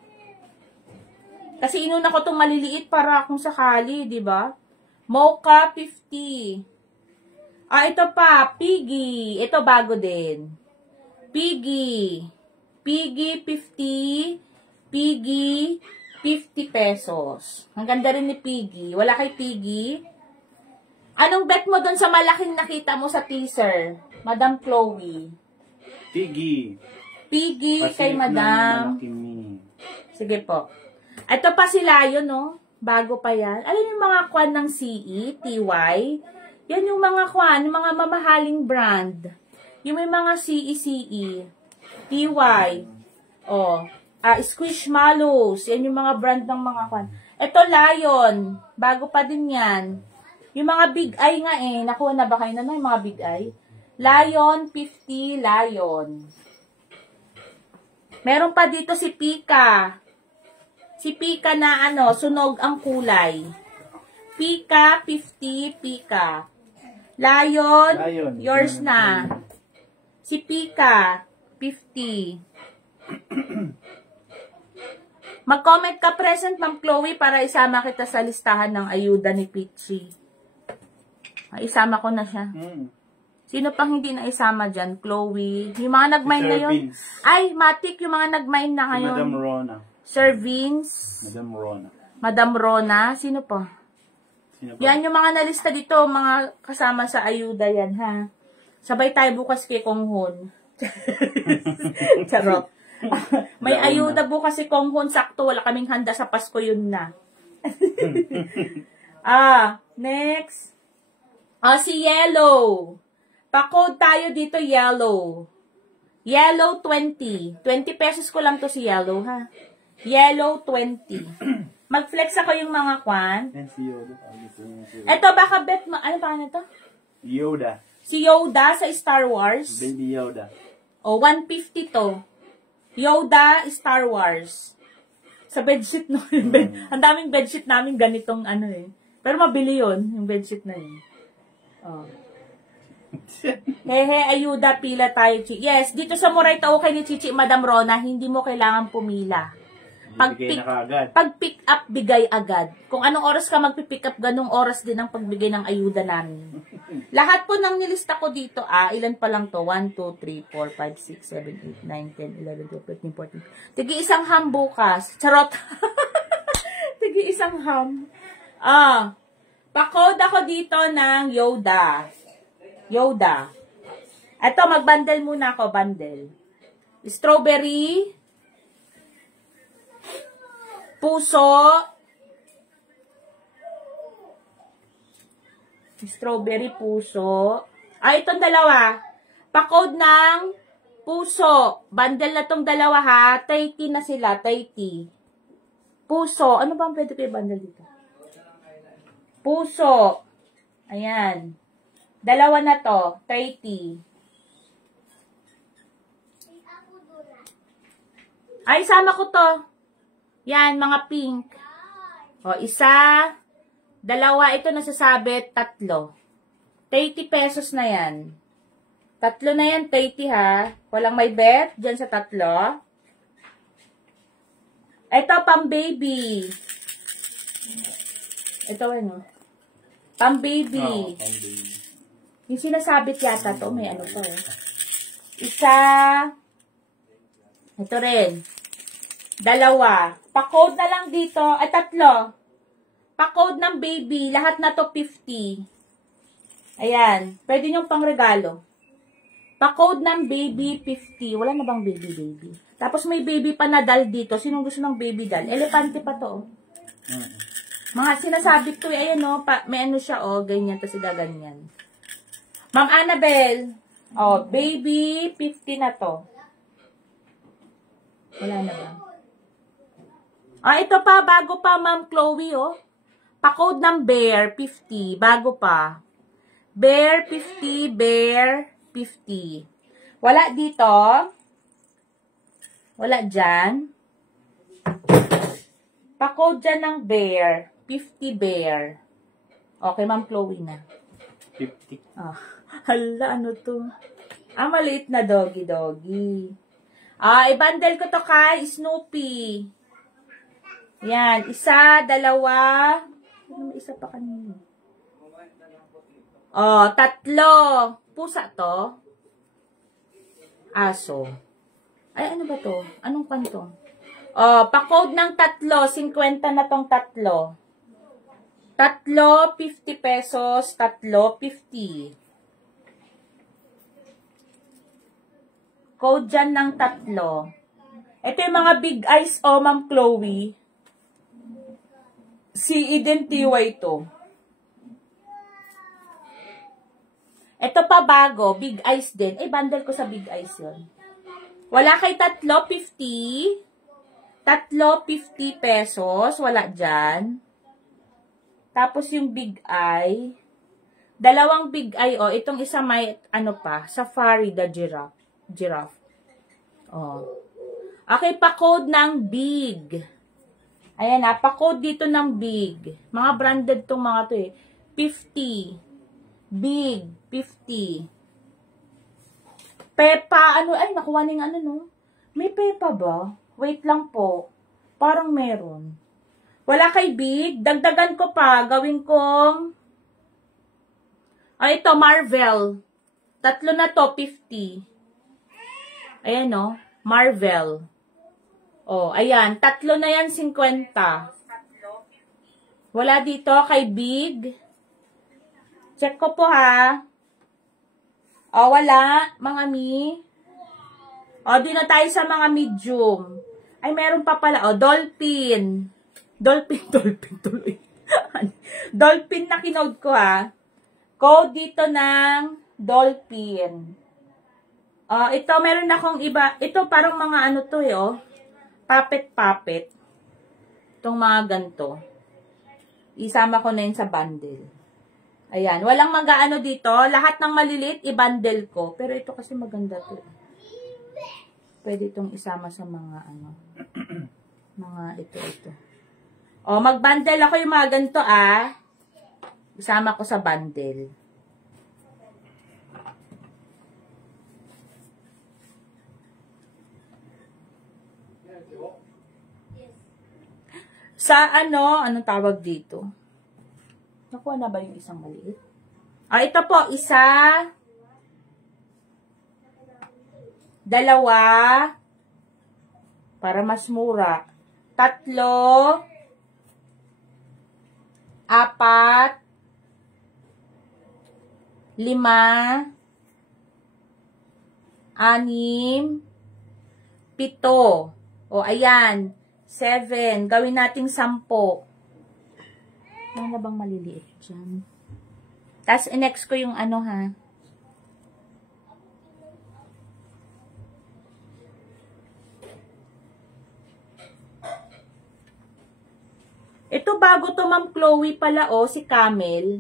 Kasi inuna ko itong maliliit para kung sakali, di ba? Mocha 50. Ito pa. Piggy. Ito bago din. Piggy. Piggy, 50. Piggy, 50 pesos. Ang ganda rin ni Piggy. Wala kay Piggy? Anong bet mo doon sa malaking nakita mo sa teaser? Madam Chloe. Piggy. Piggy kay Pasilip Madam. ng malaki mi. Sige po. Ito pa sila yun, no? Bago pa yan. Alam yung mga kwan ng CE, TY? Yan yung mga kwan, yung mga mamahaling brand. Yung may mga CE, TY. Oh. Squishmallows. Yan yung mga brand ng mga kwan. Ito, Lion. Bago pa din yan. Yung mga Big Eye nga eh. Nakuha na ba kayo na yung mga Big Eye? Lion, 50, Lion. Meron pa dito si Pika. Si Pika na sunog ang kulay. Pika, 50, Pika. Lion, yours na. Si Pika, 50. Mag-comment ka present, Ma'am Chloe, para isama kita sa listahan ng ayuda ni Peachy. Isama ko na siya. Sino pang hindi na isama dyan? Chloe. Yung mga nag-mine ngayon. Ay, Matik, yung mga nag-mine na ngayon. Madam Rona. Sir Vince. Madam Rona. Madam Rona. Sino pa? Sino pa? Yan yung mga nalista dito, mga kasama sa ayuda yan, ha? Sabay tayo bukas kay Kong Hun. Charot. May ayuda bukas si Kong Hun. Sakto, wala kaming handa sa Pasko, yun na. Next. Si Yellow. Pa-code tayo dito, Yellow. Yellow 20. 20 pesos ko lang to si Yellow, ha? Yellow 20. Mag-flex ako yung mga kwan. Yan si Yoda. Eto, baka bet mo. Ano pa to? Yoda. Si Yoda sa Star Wars. Baby Yoda. 150 to. Yoda, Star Wars. Sa bedsheet no. Ang daming bedsheet namin ganitong Pero mabili yun, yung bedsheet na yun. Hehe, ayuda, pila tayo, Chi. Yes, dito sa Moray Tao kay ni Chichi, Madam Rona, hindi mo kailangan pumila. Pag pick up, bigay agad. Kung anong oras ka magpipick up, ganung oras din ang pagbigay ng ayuda namin. Lahat po ng nilista ko dito, ilan pa lang to? 1, 2, 3, 4, 5, 6, 7, 8, 9, 10, 11, 12, 13, 14. Tigi isang ham bukas. Charot. Tigi isang ham. Pa-code ako dito ng Yoda. Yoda. Ito, mag-bundle muna ako, bundle. Strawberry. Puso. Strawberry, puso. Itong dalawa. Pa-code ng puso. Bundle na tong dalawa ha. 30 na sila, 30. Puso. Ano ba ang pwede kayo bundle dito? Puso. Ayan. Dalawa na to, 30. Sama ko to. Yan, mga pink. Isa, dalawa, ito nasasabit, 3. 30 pesos na yan. 3 na yan, 30 ha. Walang may bet, dyan sa 3. Ito, pang baby. Ito, pang baby. Pang baby. Yung sinasabit yata to, may pa Isa. Ito rin. 2. Pa-code na lang dito. 3. Pa-code ng baby. Lahat na to 50. Ayan. Pwede nyo pang regalo. Pa-code ng baby 50. Wala na bang baby? Tapos may baby pa na doll dito. Sinong gusto ng baby doll? Elepante pa to. Mga sinasabit ko. Ayan may siya ganyan. Tapos gaganyan. Ma'am Annabelle, baby, 50 na to. Wala na ba? Ito pa, bago pa, Ma'am Chloe, Pa-code ng Bear, 50, bago pa. Bear, 50, Bear, 50. Wala dito. Wala dyan. Pa-code dyan ng Bear, 50 Bear. Okay, Ma'am Chloe na. 50. Hala, ano to? Maliit na doggy. I-bundle ko to kay Snoopy. Yan, 1, 2. Ano, isa pa kanina. 3. Pusa to. Aso. Ay, ano ba to? Anong kwanto? Oh, pa-code ng 3, 50 na tong 3. 3, 50 pesos, 3, 50. Code dyan ng 3. Ito yung mga big eyes, oh, Ma'am Chloe. Si Eden TY to. Ito pa bago, big eyes din. Eh, bundle ko sa big eyes yun. Wala kay 3, 50. 3, 50 pesos. Wala dyan. Tapos yung big eye. Dalawang big eye, oh. Itong isa may, ano pa, Safari the giraffe. Oh. Okay, pa-code ng big. Ayan na, pa-code dito ng big. Mga branded tong mga to eh. 50. Big, 50. Pepa, ano, ay, nakuha ng ano, no? May Pepa ba? Wait lang po. Parang meron. Wala kay big. Dagdagan ko pa. Gawin kong, ay, ito, Marvel. 3 na to, 50. Ayan, no? Marvel. Oh, ayan. 3 na yan, 50. Wala dito kay big. Check ko po, ha. Oh, wala, mga mi. Oh, di na tayo sa mga medium. Ay, meron pa pala. Oh, dolphin. Dolphin tuloy. Dolphin na kinode ko, ha. Code dito ng dolphin. Ito, meron akong iba. Ito, parang mga ano to, eh, oh. Puppet. Itong mga ganito. Isama ko na yun sa bundle. Ayan. Walang mag-ano dito. Lahat ng maliliit, i-bundle ko. Pero ito kasi maganda to. Pwede itong isama sa mga ano. Mga ito. O, mag-bundle ako yung mga ganito, ah. Isama ko sa bundle. Sa ano, anong tawag dito? Nakuha na ba yung isang maliit? Ito po, 1, 2, para mas mura. 3, 4, 5, 6, 7. O, ayan. 7. Gawin nating 10. Ano na bang maliliit dyan? Tapos, next ko yung ano, ha. Ito bago to, Ma'am Chloe pala, oh, si Camel.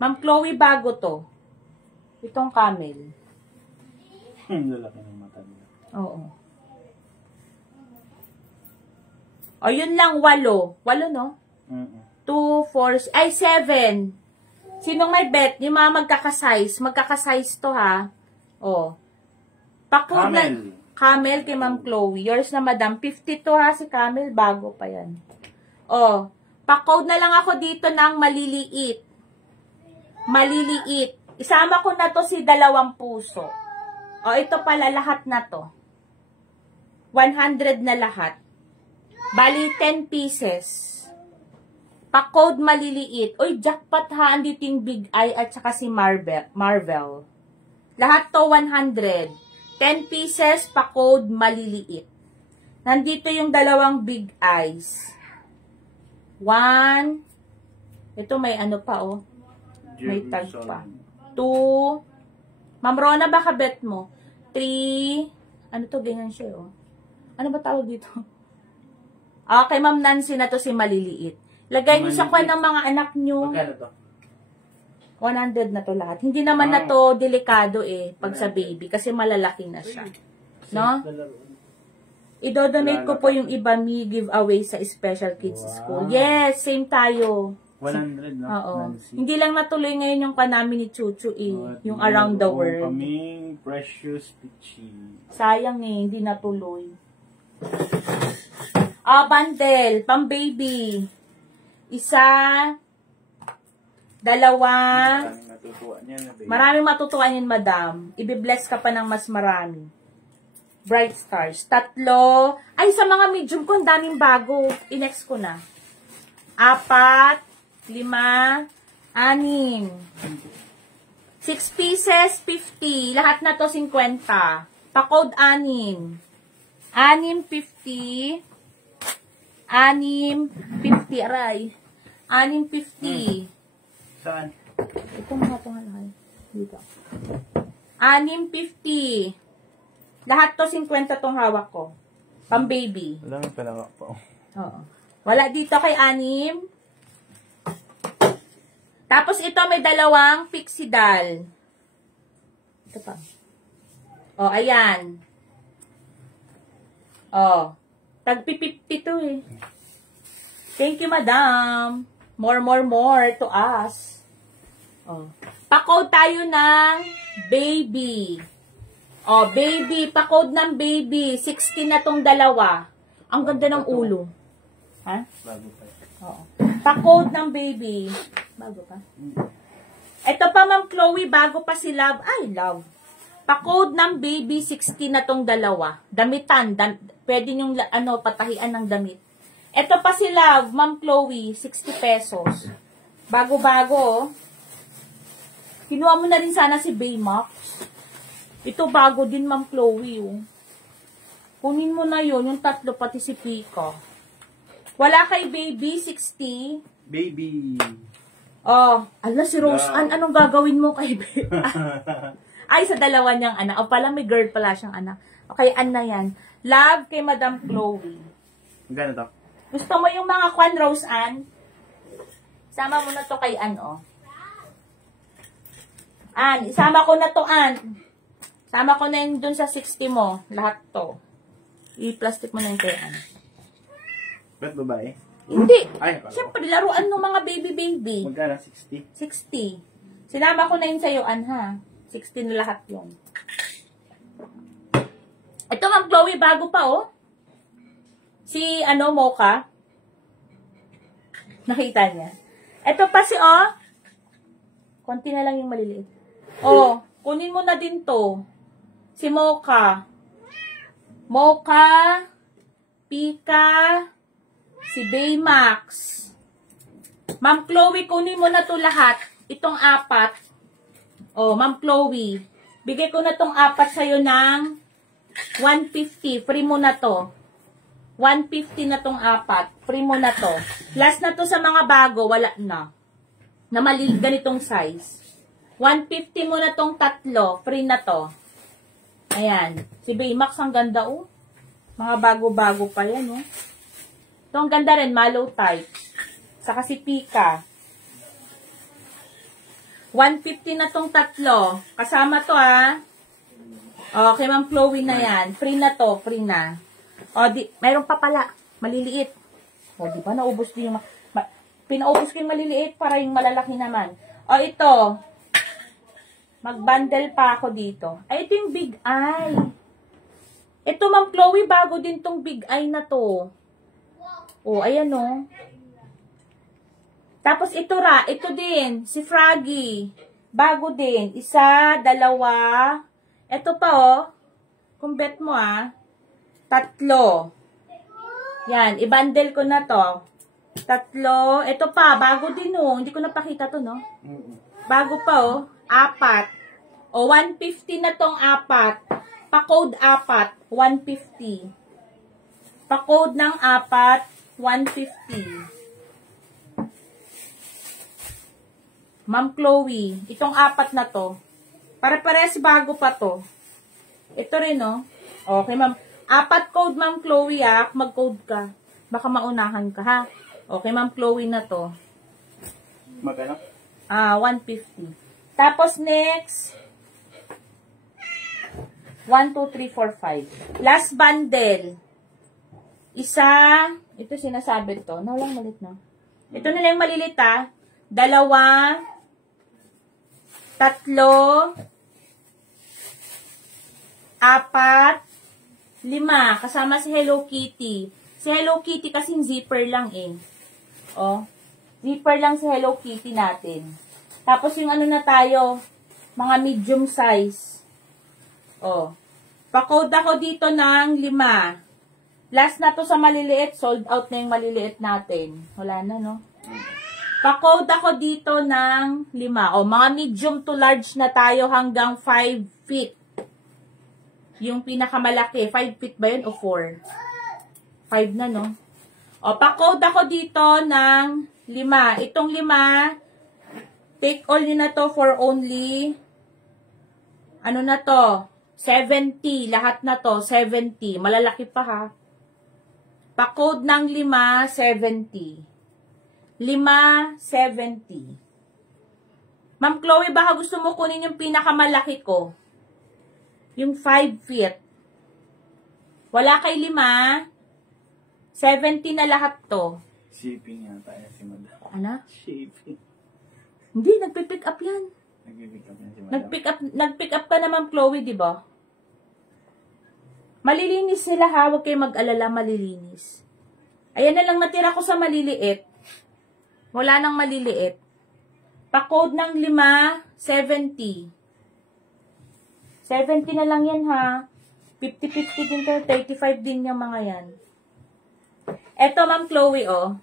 Ma'am Chloe, bago to. Itong Camel. Lalaki ng mata nila. Oo. O, yun lang, 8. 8, no? 2, 4, ay, 7. Sinong may bet? Yung mga magkakasize. Magkakasize to, ha? O. Pa-code na. Camel kay Ma'am Chloe. Yours na, Madam. 50 to, ha? Si Camel, bago pa yan. O. Pa-code na lang ako dito ng maliliit. Maliliit. Isama ko na to si 2 puso. O, ito pala, lahat na to. 100 na lahat. Bali, 10 pieces. Pa-code maliliit. Uy, jackpot ha. Andito yung Big Eye at saka si Marvel. Lahat to 100. 10 pieces, pa-code maliliit. Nandito yung 2 Big Eyes. 1. Ito may ano pa, oh. May tag pa. 2. Ma'am Rona, baka bet mo. 3. Ano to? Ganyan siya, oh. Ano ba tawag dito? Okay, Ma'am Nancy na to si maliliit. Lagay niyo sa kwan ng mga anak niyo. Magkano to? 100 na to lahat. Hindi naman na to delikado eh, pag sa baby. Kasi malalaki na siya. No? Idodonate ko po yung iba mi giveaway sa Special Kids School. Yes, same tayo. 100, no? Oo. Nancy. Hindi lang natuloy ngayon yung kanami ni Chuchu eh. Yung Around the World. Kaming precious peachy. Sayang eh, hindi natuloy. Bundle, pang baby. 1, 2. Maraming matutuwa niyan, baby. Maraming matutuwa yan, Madam. Ibi-bless ka pa ng mas marami. Bright Stars. 3. Ay, sa mga medium ko, ang daming bago. I-next ko na. 4, 5, 6. 6 pieces, 50. Lahat na to, 50. Pa-code 6. 6.50. 6.50. Aray. 6.50. Saan? Ito mga pangalay. Dito. 6.50. Lahat to 50 tong hawak ko. Pang baby. Wala nga pala po. Oo. Wala dito kay 6. Tapos ito may dalawang pixie doll. Ito pa. Oh, ayan. Oh. Tagpi-50 to eh. Thank you, madam. More to us. Oh. Pa-code tayo ng baby. Oh, baby. Pa-code ng baby. 16 na tong dalawa. Ang ganda ng ulo. Ha? Bago pa. Oo. Pa-code ng baby. Bago pa? Ito pa, Ma'am Chloe, bago pa si Love. Ay, Love. Pa-code ng baby, 60 na tong dalawa. Damitan. Pwede nyong patahian ng damit. Ito pa si Love, Ma'am Chloe, 60 pesos. Bago-bago, oh. Kinuha mo na rin sana si Baymax. Ito bago din, Ma'am Chloe, oh. Kunin mo na yun, yung 3, pati si Pika. Wala kay baby, 60. Baby. Oh, ala si Rose Ann, anong gagawin mo kay baby? Ay, sa dalawa niyang anak. O pala, may girl pala siyang anak. Okay, Ann na yan. Love kay Madam Chloe. Gano'n to? Gusto mo yung mga kwan, Rose Ann? Sama mo na to kay Ann, oh. Ann, isama ko na to, Ann. Sama ko na yun dun sa 60 mo. Lahat to. I-plastic mo na yun kay Ann. Ba't babae? Hindi. Ay, akala ko. Siyempre, laruan ng mga baby. Magkano? 60? 60. Sinama ko na yun sa'yo, Ann, ha? 16 na lahat yun. Ito, Ma'am Chloe, bago pa, oh. Si, Mocha. Nakita niya. Ito pa si, oh. Konti na lang yung maliliit. Oh, kunin mo na din to. Si Mocha. Mocha. Pika. Si Baymax. Ma'am Chloe, kunin mo na to lahat. Itong 4. Oh, Ma'am Chloe. Bigay ko na tong 4 sa'yo ng 150. Free mo na to. 150 na tong 4. Free mo na to. Last na to sa mga bago. Wala na. Na mali, ganitong size. 150 mo na tong 3. Free na to. Ayan. Si Baymax, ang ganda, oh. Mga bago-bago pa yan, oh. Ito, ang ganda rin. Mallow type. Saka si Pika. 150 na tong 3. Kasama to, ah. Okay, Ma'am Chloe na yan. Free na to. Free na. O, mayroon pa pala. Maliliit. O, di ba? Naubos din yung... Pinaubos ko yung maliliit para yung malalaki naman. O, ito. Mag-bundle pa ako dito. Ay, ito yung big eye. Ito, Ma'am Chloe, bago din tong big eye na to. O, ayan, o. Tapos, ito din. Si Froggy. Bago din. 1, 2. Ito pa, oh. Kung bet mo, 3. Yan. I-bundle ko na to. 3. Ito pa. Bago din, oh. Hindi ko napakita to, no? Bago pa, oh. 4. O, 150 na tong 4. Pa-code 4. 150. Pa-code ng 4. 150. Ma'am Chloe, itong 4 na to, para-pares bago pa to. Ito rin, no? Okay, ma'am. 4 code, Ma'am Chloe, mag-code ka. Baka maunahan ka, ha? Okay, Ma'am Chloe na to. Magkano? 150. Tapos, next, 1, 2, 3, 4, 5. Last bundle. Ito sinasabi to. Walang malit, no? Ito na lang malilit, 2, 3, 4, 5, kasama si Hello Kitty. Si Hello Kitty kasing zipper lang eh. Oh, zipper lang si Hello Kitty natin. Tapos yung ano na tayo, mga medium size. Oh, Pa-code ako dito ng 5. Last na to sa maliliit. Sold out na yung maliliit natin. Wala na, no? Pa-code ako dito ng 5. O, mga medium to large na tayo hanggang 5 feet. Yung pinakamalaki. 5 feet ba yun o 4? 5 na, no? O, pa-code ako dito ng 5. Itong 5, take all nyo na to for only, ano na to? 70. Lahat na to, 70. Malalaki pa, ha? Pa-code ng 5, 70. 5, 70. Ma'am Chloe, baka gusto mo kunin yung pinakamalaki ko. Yung 5 feet. Wala kay 5. 70 na lahat to. Shipping yata yan si madam. Ano? Shipping. Hindi, nagpipick up yan. Nag-pick up yan si madam. Nagpick up ka na, Ma'am Chloe, di ba? Malilinis sila, ha? Huwag kayo mag-alala, malilinis. Ayan na lang natira ko sa maliliit. Wala nang maliliit. Pa-code ng 5, 70. 70 na lang yan, ha? 50-50 din kayo, 35 din yung mga yan. Eto, Ma'am Chloe, oh.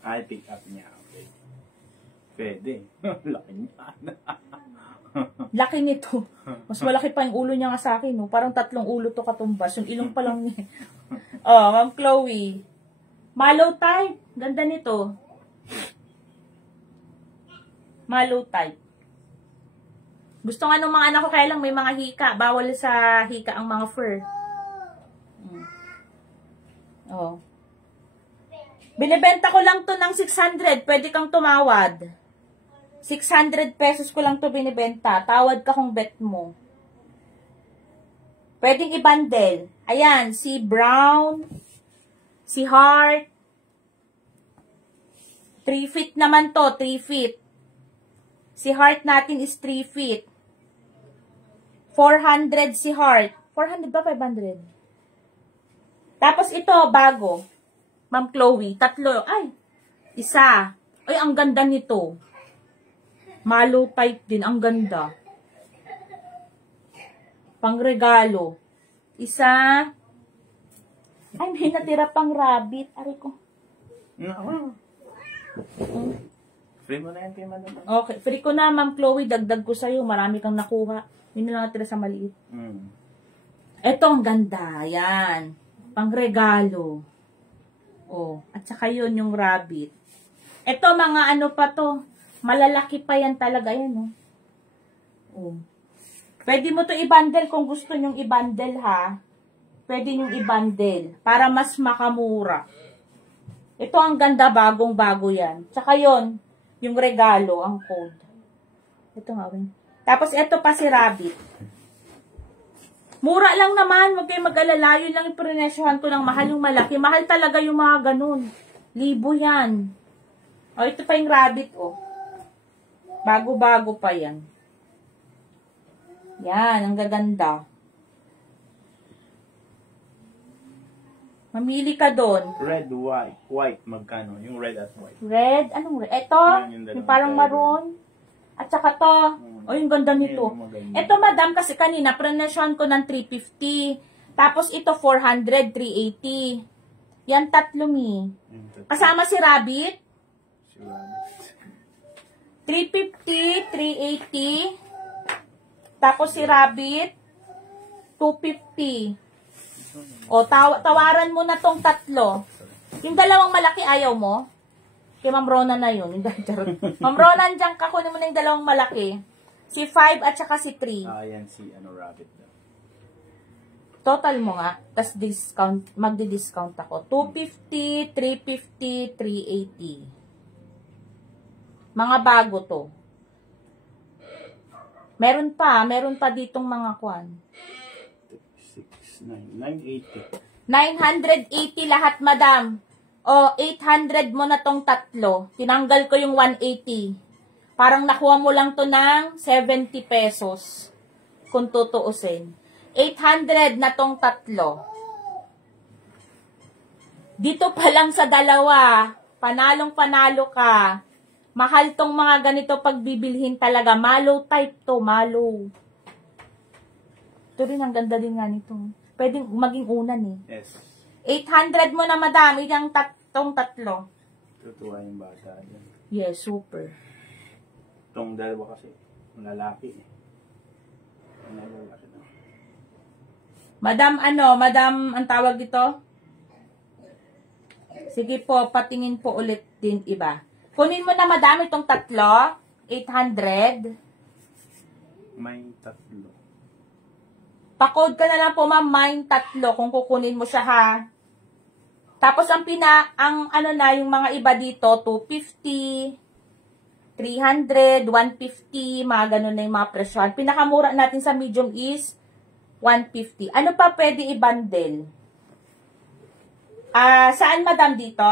Ay, pick up niya. Okay. Pwede. Laki niya. Laki nito. Mas malaki pa yung ulo niya nga sa akin, no? Parang 3 ulo to katumbas. Yung ilong pa lang niya. Oh, Ma'am Chloe. Mallow type. Ganda nito. Mallow type. Gusto nga nung mga anak ko, kaya lang may mga hika. Bawal sa hika ang mga fur. Oh. Binibenta ko lang to ng 600. Pwede kang tumawad. 600 pesos ko lang to binibenta. Tawad ka kung bet mo. Pwedeng i-bundle. Ayan, si Brown, si Heart. 3 feet naman to, 3 feet. Si Heart natin is 3 feet. 400 si Heart. 400 ba? 500? Tapos ito, bago. Ma'am Chloe, 3. Ay, isa. Ay, ang ganda nito. Mallow type din. Ang ganda. Pangregalo. Isa. Ay, may natira pang rabbit. Aray ko. Free mo na yan, kay madam. Okay. Free ko na, Ma'am Chloe. Dagdag ko sa'yo. Marami kang nakuha. Yun na lang natira sa maliit. Ito, ang ganda. Yan. Pangregalo. Oh. At saka yun, yung rabbit. Ito, mga ano pa to. Malalaki pa yan talaga. Yan, oh. Oh. Pwede mo to i-bundle kung gusto nyong i-bundle, ha. Pwede nyong i-bundle. Para mas makamura. Ito, ang ganda. Bagong-bago yan. Tsaka yun, yung regalo, ang code. Ito nga, win. Tapos, ito pa si rabbit. Mura lang naman. Huwag kayo mag-alala. Yun lang iprenesyohan ko ng mahal yung malaki. Mahal talaga yung mga ganun. Libo yan. O, ito pa yung rabbit, oh. Bago-bago pa yan. Yan, ang gaganda. Mamili ka doon. Red, white. White, magkano? Yung red at white. Red? Anong red? Ito? Yung parang maroon. At saka to. O, yung ganda nito. Ito, madam, kasi kanina, prenesyohan ko ng 350. Tapos ito, 400, 380. Yan, 3 mi. Kasama si rabbit. Si rabbit. 350, 380. Tapos si rabbit, 250. O, tawaran mo na tong 3. Yung dalawang malaki, ayaw mo? Kay Ma'am Rona na yun. Ma'am Rona, dyan ka, kunin mo na yung dalawang malaki. Si 5 at saka si 3. Ayan si rabbit daw. Total mo nga. Tapos discount, magdi-discount ako. 250, 350, 380. Mga bago to. Meron pa ditong mga kwan. 6, 9, 980. 980 lahat, madam. O, 800 mo na tong 3. Tinanggal ko yung 180. Parang nakuha mo lang to ng 70 pesos. Kung tutuusin. 800 na tong 3. Dito pa lang sa dalawa. Panalong-panalo ka. Mahal tong mga ganito pag bibilhin talaga. Mallow type to, mallow. Ito rin, ang ganda din nga nito. Pwedeng maging unan eh. Yes. 800 mo na madami yung tatlo. Tutuwa yung bata. Yan. Yes, super. Itong dalawa kasi, lalaki eh. Ang lalaki na. Madam, ang tawag dito? Sige po, patingin po ulit din iba. Kunin mo na madami itong tatlo. 800. May tatlo. Pa-code ka na lang po, ma'am, mine tatlo kung kukunin mo siya, ha. Tapos, ang yung mga iba dito, 250, 300, 150, mga ganun na yung mga presyon. Pinakamura natin sa medium is 150. Ano pa pwede i-bundle? Saan, madam, dito?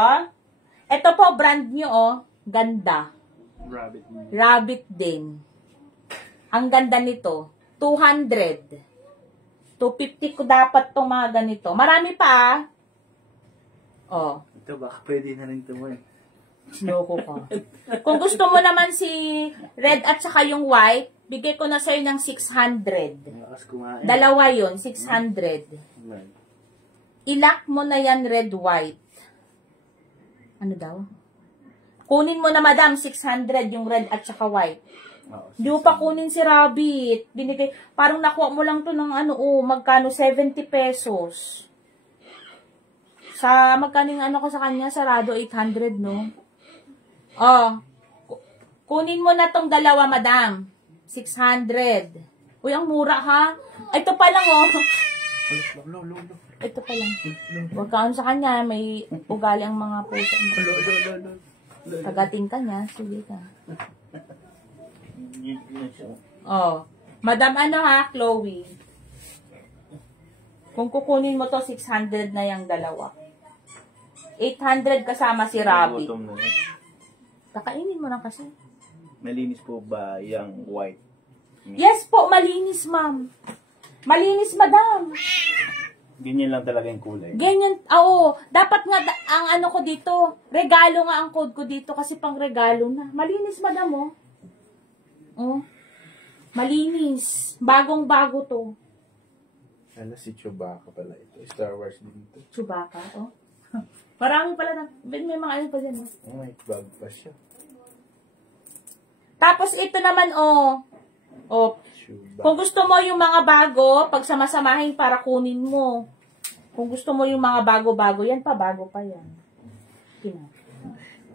Ito po, brand nyo, oh. Ganda. Rabbit. Rabbit din. Ang ganda nito. 200. 250 ko dapat tong mga ganito. Marami pa, oh. Ito baka pwede na rin ito mo eh. Loko ka. Kung gusto mo naman si red at saka yung white, bigay ko na sa'yo ng 600. Malakas kumain. Dalawa yun, 600. Right. Ilock mo na yan red-white. Ano daw? Kunin mo na, madam, 600 yung red at saka white. Di mo pa kunin si Rabbit. Binigay, parang nakuha mo lang to ng magkano? 70 pesos. Sa, magkano yung ko sa kanya? Sarado 800, no? Oh. Kunin mo na tong dalawa, madam. 600. Uy, ang mura, ha? Ito pa lang, oh. Ito pa lang. Huwag ka sa kanya. May ugali ang mga puso. Tagating ka niya. Sige ka. Oh. Madam, Chloe? Kung kukunin mo to, 600 na yung dalawa. 800 kasama si Rabbit. Kakainin mo na kasi. Malinis po ba yung white? Yes po, malinis, ma'am. Malinis, madam. Ganyan lang talaga yung kulay. Ganyan, oo. Dapat nga, ang ko dito, regalo nga ang code ko dito kasi pang regalo na. Malinis, madam, oh. Oh. Malinis. Bagong-bago to. Ano si Chewbacca pala ito? Star Wars din ito. Chewbacca, oh. Marami pala na. May mga ano pa dyan, oh. Oh, may bag pa siya. Tapos ito naman, oh. Oh. Chewbacca. Kung gusto mo yung mga bago, pag samasamahin para kunin mo. Kung gusto mo yung mga bago-bago, yan pa, bago pa yan. Kina.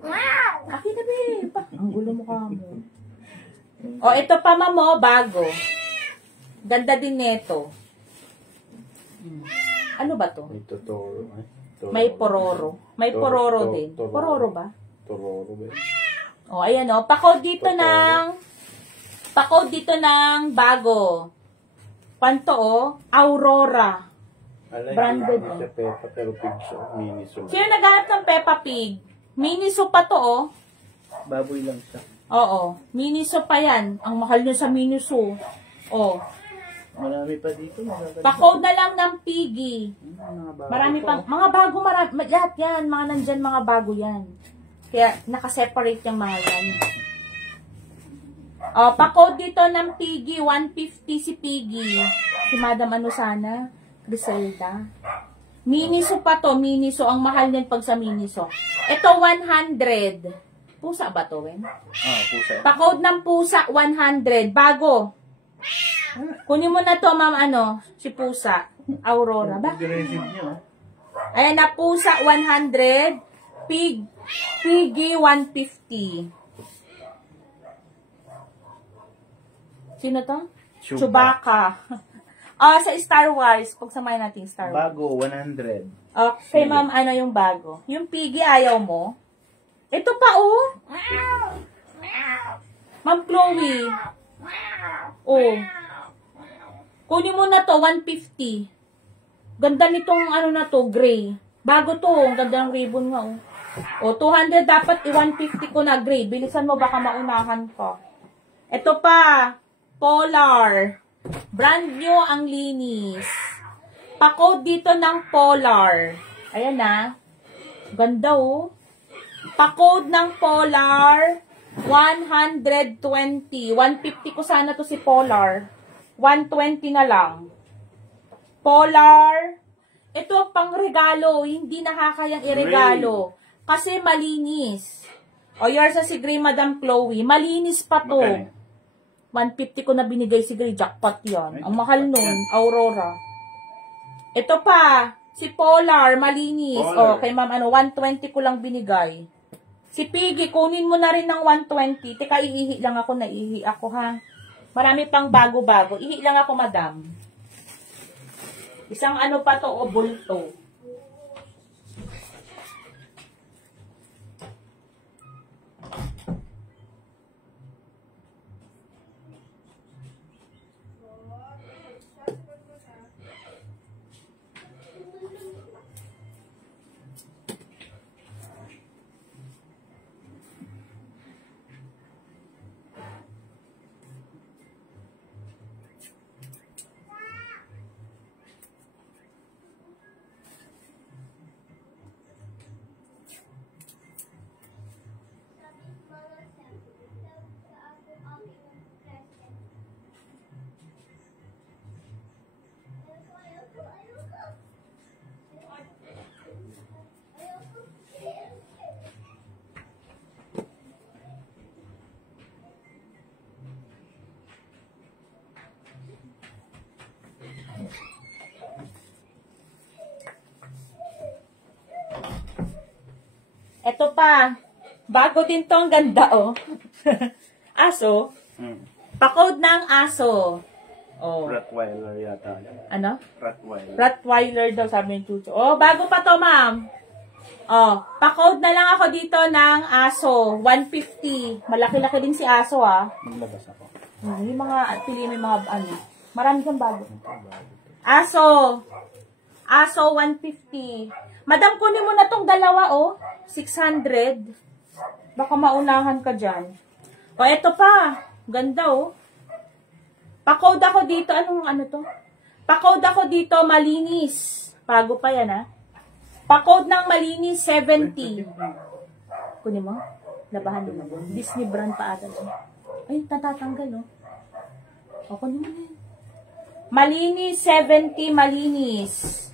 Wow! Akin na, babe. Ang gulo mo ka mo. O, ito pa, mamo, bago. Ganda din neto. Ano ba to? May Totoro. May Pororo. May Pororo din. Pororo ba? Tororo ba? O, ayan o. Pa-code dito ng bago. Panto o, Aurora. Branded mo. Siya Peppa, pero pig siya. Miniso. Sino naghanap ng Peppa Pig? Miniso pa to o. Baboy lang siya. Oo. Miniso pa yan. Ang mahal nyo sa Miniso. O. Marami pa dito. Pa-code na lang ng Piggy. Marami pang, mga bago, lahat yan. Mga nandyan, mga bago yan. Kaya, nakaseparate yung mga yan. O, pa-code dito ng Piggy. 150 si Piggy. Si Madam sana? Griselda. Miniso pa to. Miniso. Ang mahal niyan pag sa Miniso. Ito, 100. Pusa ba to, Wen? Pusa. Pa-code ng pusa, 100. Bago. Kunin mo na to, ma'am, si pusa. Aurora. Ba? Ayan na, pusa, 100. Piggy, 150. Sino to? Chewbacca. Sa Star Wars. Pagsamahin natin Star Wars. Bago, 100. Okay, ma'am, yung bago? Yung Piggy, ayaw mo? Ito pa, oh. Ma'am Chloe. Oh. Kunin mo na to, 150. Ganda nitong, na to, gray. Bago to, ang ganda ng ribbon nga, oh. O, 200 dapat, 150 ko na gray. Bilisan mo, baka maunahan pa. Ito pa, Polar. Brand new ang linis. Pa-code dito ng Polar. Ayan na. Ganda, oh. Pa-code ng Polar, 120. 150 ko sana to si Polar. 120 na lang. Polar. Ito pang regalo, hindi nakakayang iregalo. Kasi malinis. O yours sa si Gray Madam Chloe, malinis pa to. 150 ko na binigay si Gray, jackpot yan. Ang mahal nun, Aurora. Ito pa, si Polar, malinis. O, kay ma'am, 120 ko lang binigay. Si Piggy, kunin mo na rin ng 120. Teka, iihi lang ako, naihi ako ha. Marami pang bago-bago. Ihi lang ako, madam. Isang ano pa to, o bulto. Ito pa. Bago din to, ang ganda, oh. Aso. Pa-code ng aso. Oh. Rottweiler yata. Ano? Rottweiler. Rottweiler daw, sabi ng chucho. Oh, bago pa to, ma'am. Oh, pa-code na lang ako dito ng aso. 150. Malaki-laki din si aso, ah. Maglabas ako. Yung mga, piliin mo yung mga, ano. Marami kang bago. Aso. Aso, 150. Madam, kunin mo na tong dalawa, oh. 600. Baka maunahan ka dyan. O, eto pa. Ganda, oh. Pa-code ako dito. Anong ano to? Pa-code ako dito, malinis. Bago pa yan, ha? Pa-code ng malinis, 70. Kunin mo. Labahan mo. Disney brand pa ata. Ay, tatatanggal, oh. O, kunin mo na yan. Malinis, 70, malinis.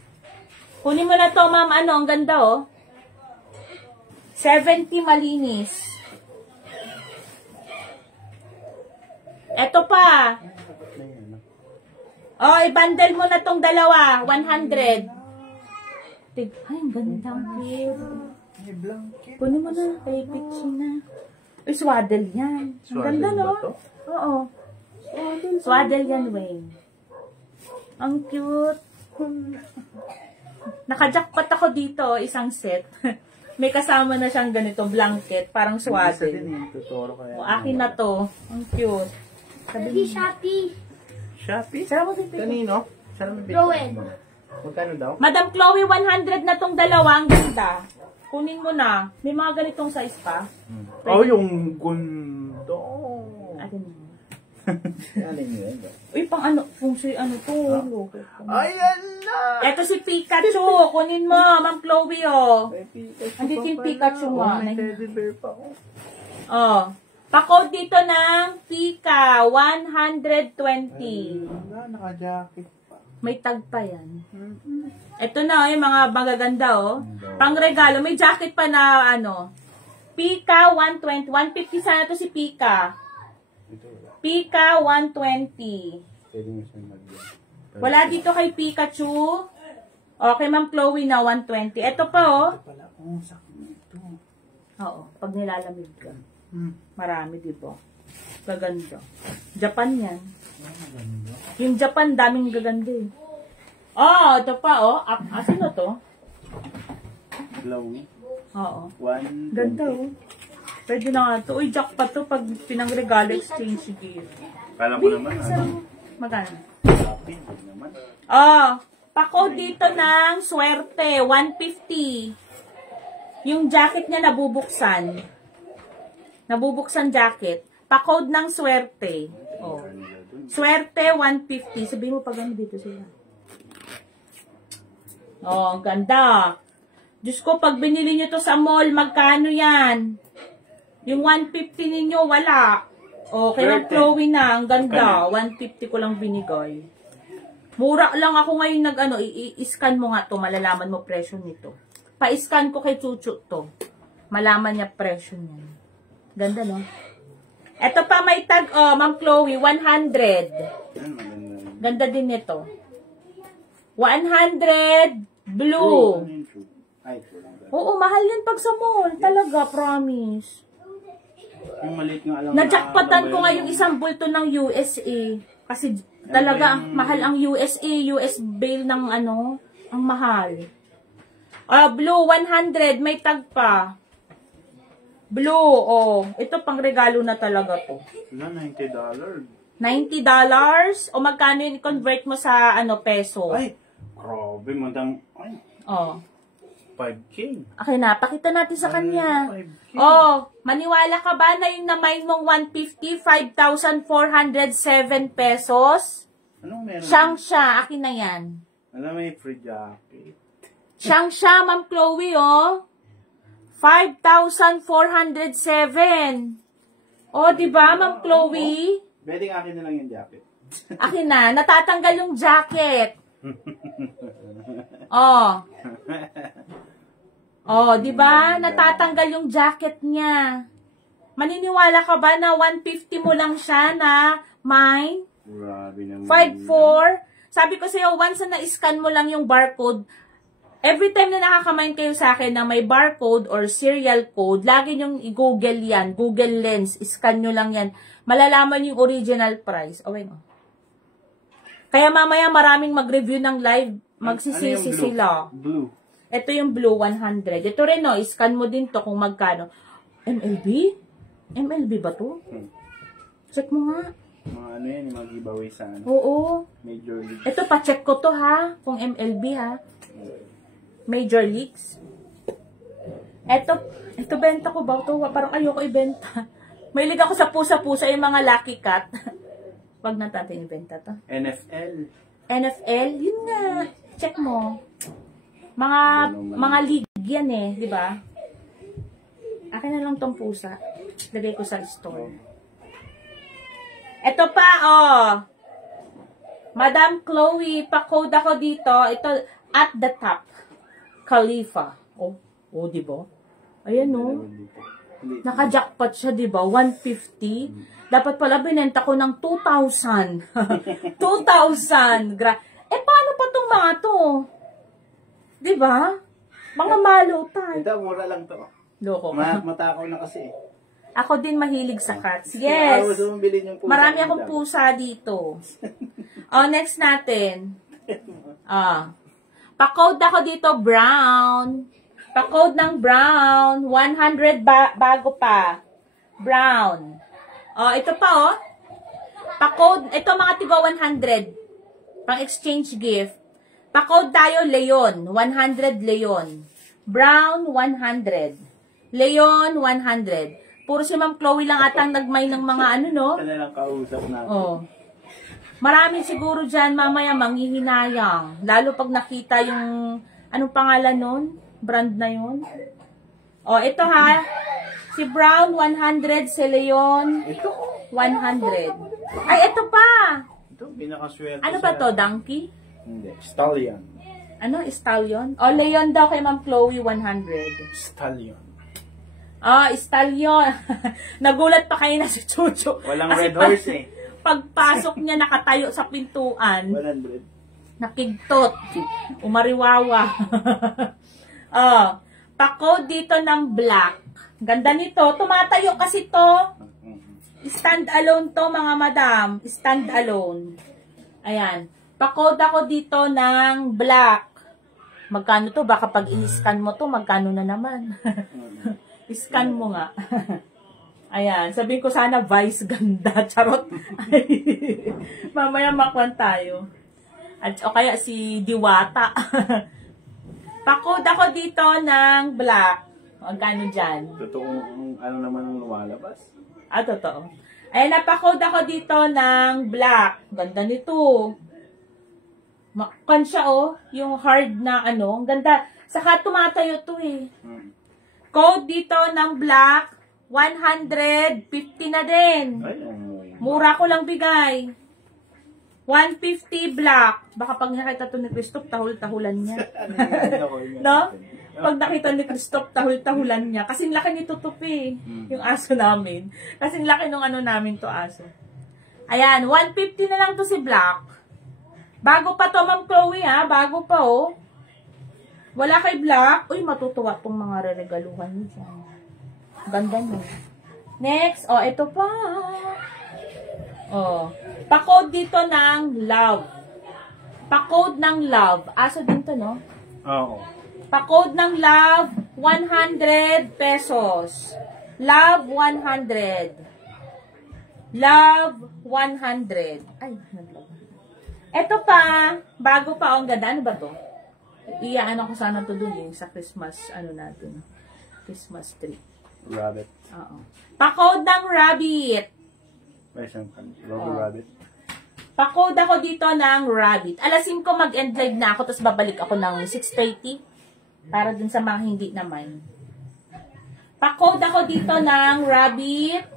Kunin mo na to, ma'am. Ano, ang ganda, oh. 70 malinis. Eto pa. Oh, i-bundle mo na tong dalawa. 100. Ay, ang ganda. Kunin mo na. Kay Pitchy na. Uy, swaddle yan. Ang ganda, no? Oo. Swaddle yan, Wayne. Ang cute. Naka-jackpot ako dito. Isang set. May kasama na siyang ganito, blanket, parang swaddle. O, akin na to. Ang cute. Sabi Shopee. Shopee? Sarap mo dito. Kanino? Saan mo Rowan. Magkano daw? Madam Chloe, 100 na tong dalawa. Ang ganda. Kunin mo na. May mga ganitong size pa. Oh, yung gundo. Akin mo. Ano yun? Uy, pang ano, kung si ano to. Ayan na! Eto si Pikachu. Kunin mo, Ma'am Chloe, oh. Andito yung Pikachu nga. May teddy bear pa ako. Oh. Pa-code dito ng Pika, 120. Naka-jacket pa. May tag pa yan. Ito na, yung mga magaganda, oh. Pang regalo. May jacket pa na, ano. Pika, 120. 150 sana to si Pika. Pika, 120. Pwede mo siya mag-yan. Wala dito kay Pikachu. Okay, Ma'am Chloe na 120. Ito pa, oh. Ito pala, oh, sakto ito. Oo, pag nilalamig ka. Marami, di ba? Gaganda. Japan yan. Yung Japan, daming gaganda eh. Oh, ito pa, oh. Sino to? Glowy. Oo. 120. Ganda, oh. Pwede na nga to. Uy, jackpot to pag pinang-regalo exchange gift. Kala ko naman, ano? Magkano? Shopee, naman. Oh, pa-code dito ng swerte, 150. Yung jacket niya nabubuksan. Nabubuksan jacket. Pa-code ng swerte. Oh. Swerte, 150. Sabihin mo pag ano dito sila. Oh, ganda. Diyos ko, pag binili nyo to sa mall, magkano yan? Yung 150 ninyo, wala. O, kaya Chloe na. Ang ganda. 150 ko lang binigay. Mura lang ako ngayon i-scan mo nga to, malalaman mo presyo nito. Pa-scan ko kay Chuchu to. Malaman niya presyo niya. Ganda, no? Ito pa may tag, Ma'am Chloe, 100. Ganda din nito. 100 blue. Oo, mahal yan pag sa mall. Talaga, promise. Yung maliit nga lang. Najakpatan ko nga yung isang bulto ng USA. Kasi talaga, mahal ang USA. US bail ng ang mahal. Blue, 100. May tag pa. Blue, ito pang regalo na talaga to. $90. $90? O magkano yun i-convert mo sa peso? Ay, grabe, madam. Ay, 5K. Okay na, pakita natin sa kanya. 5K. Maniwala ka ba na yung na-mine mong 150, 5,407 pesos? Anong meron? Siyang-siya, akin na yan. Alam, may free jacket. Siyang-siya, Ma'am Chloe, 5,407. Diba, Ma'am Chloe? Pwedeng akin na lang yung jacket. Akin na, natatanggal yung jacket. Diba? Natatanggal yung jacket niya. Maniniwala ka ba na 150 mo lang siya na mine? Grabe naman. 5,400. Sabi ko sa'yo, once na na-scan mo lang yung barcode, every time na nakakamind kayo sa akin na may barcode or serial code, lagi nyong i-google yan. Google Lens. Scan nyo lang yan. Malalaman yung original price. Kaya mamaya maraming mag-review ng live. Magsisisi sila. Blue. Ito yung blue 100. Ito rin, scan mo din to kung magkano. MLB? MLB ba to? Check mo nga. Mga yan, yung mga giveaway sa Oo. Major League. Ito, pa-check ko to ha. Kung MLB ha. Major Leagues. Ito benta ko ba? Ito, parang ayoko ibenta. Mahilig ako sa pusa-pusa yung mga Lucky Cat. Wag na natin ibenta to. NFL? Yun nga. Check mo. Mga league yan di ba? Akin na lang tong pusa. Lagay ko sa store. Ito pa, Madam Chloe, pa-code ako dito. Ito, at the top. Khalifa. Di ba? Ayan, Naka-jackpot siya, di ba? 150. Dapat pala binenta ko ng 2,000. 2,000. Paano pa tong mga to? Di ba? Mga malutan. Ito, mura lang to. Loko. Matakaw na kasi. Ako din mahilig sa cats. Yes. Marami akong pusa dito. Next natin. Pa-code ako dito, brown. Pa-code ng brown. 100 bago pa. Brown. Ito pa, Pa-code, ito mga tigo 100. Pang-exchange gift. Pa-code tayo, Leon. 100 Leon. Brown, 100. Leon, 100. Puro si Ma'am Chloe lang atang nagmay ng mga Kailangan kausap natin. Marami siguro dyan mamaya manghihinayang. Lalo pag nakita yung, anong pangalan nun? Brand na yun. Ito ha. Si Brown, 100. Si Leon, 100. Ay, ito pa. Ito, pinakaswerte. Ano ba to? Donkey? Hindi. Stallion. Stallion? Leon daw kay Ma'am Chloe, 100. Stallion. Stallion. Nagulat pa kayo na si Chuchu. Walang red horse Pagpasok niya, nakatayo sa pintuan. 100. Nakigtot. Umariwawa. Pa-code dito ng black. Ganda nito. Tumatayo kasi to. Stand alone to, mga madam. Stand alone. Ayan. Pa-code ako dito ng black. Magkano to? Baka pag i-scan mo to, magkano na naman. I-scan mo nga. Ayan. Sabihin ko sana Vice ganda. Charot. Mamaya makwan tayo. O kaya si Diwata. Pa-code ako dito ng black. Magkano dyan? Totoong ano naman ang lumalabas? Totoo. Ayan, napakode ako dito ng black. Ganda nito. Kan siya, yung hard na Ang ganda. Saka tumatayo to Code dito ng black. 150 na din. Mura ko lang bigay. 150 black. Baka pag nakita to ni Christoph, tahul-tahulan niya. No? Pag nakita ni Christoph, tahul-tahulan niya. Kasing laki ni Tutupi, yung aso namin. Kasing laki nung ano namin to aso. Ayan, 150 na lang to si black. Bago pa to, Ma'am Chloe, ha? Bago pa, oh. Wala kay black. Uy, matutuwa pong mga reregaluhan niyo dyan. Ganda niyo. Next, oh, ito pa. Oh, pa-code dito ng love. Pa-code ng love. Aso din to, no? Oo. Pa-code ng love, 100 pesos. Love, 100. Love, 100. Ay, naglag. Ito pa, bago pa, ang ganda. Ano ba to? Iyaano ko sana to dun yung sa Christmas, ano natin. Christmas tree. Rabbit. Oo. Pa-code ng rabbit. May isang logo rabbit. Pa-code ako dito ng rabbit. Alasin ko mag-end live na ako, tapos babalik ako ng 6:30 para dun sa mga hindi naman. Pa-code ako dito ng rabbit,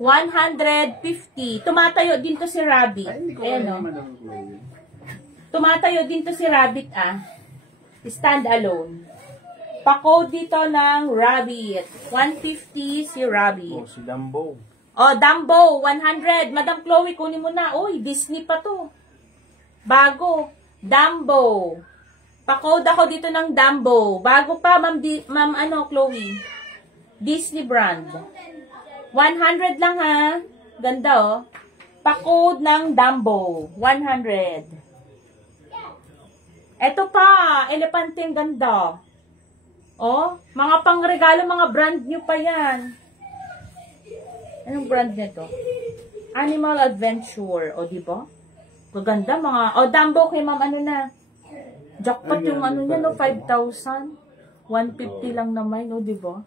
150. Tumatayo din to si rabbit. Ay, hindi ko ayan, alam no? naman ang Tumatayo din to si rabbit, ah. Stand alone. Pa-code dito ng rabbit, 150 si rabbit. Oh, si Dumbo. Oh, Dumbo, 100. Madam Chloe, kunin mo na. Uy, Disney pa to. Bago. Dumbo. Pa-code ako dito ng Dumbo. Bago pa, Ma'am Chloe. Disney brand. 100 lang, ha? Ganda, oh. Pa-code ng Dumbo. 100. Eto pa, elepanteng ganda. Oh, mga pangregalo, mga brand new pa yan. Anong brand nito? Animal Adventure. O, diba? Gaganda mga... O, Dumbo kay Ma'am ano na. Jackpot yung ano niya, no? 5,000. 150 lang naman, no? Diba?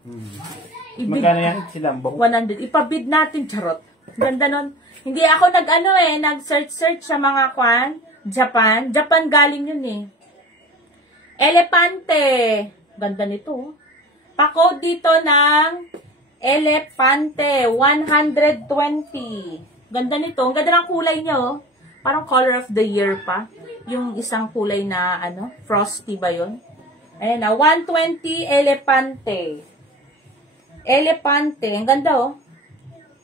Magkano yan si Dumbo? 100. Ipabid natin, charot. Ganda nun. Hindi ako nag-search sa mga kwan. Japan. Japan galing yun eh. Elepante. Ganda nito. Pa-code dito ng Elepante, 120. Ganda nito. Ang ganda ng kulay niya, oh. Parang color of the year pa. Yung isang kulay na, ano, frosty ba yun? Ayan na, 120 Elepante. Elepante. Ang ganda, oh.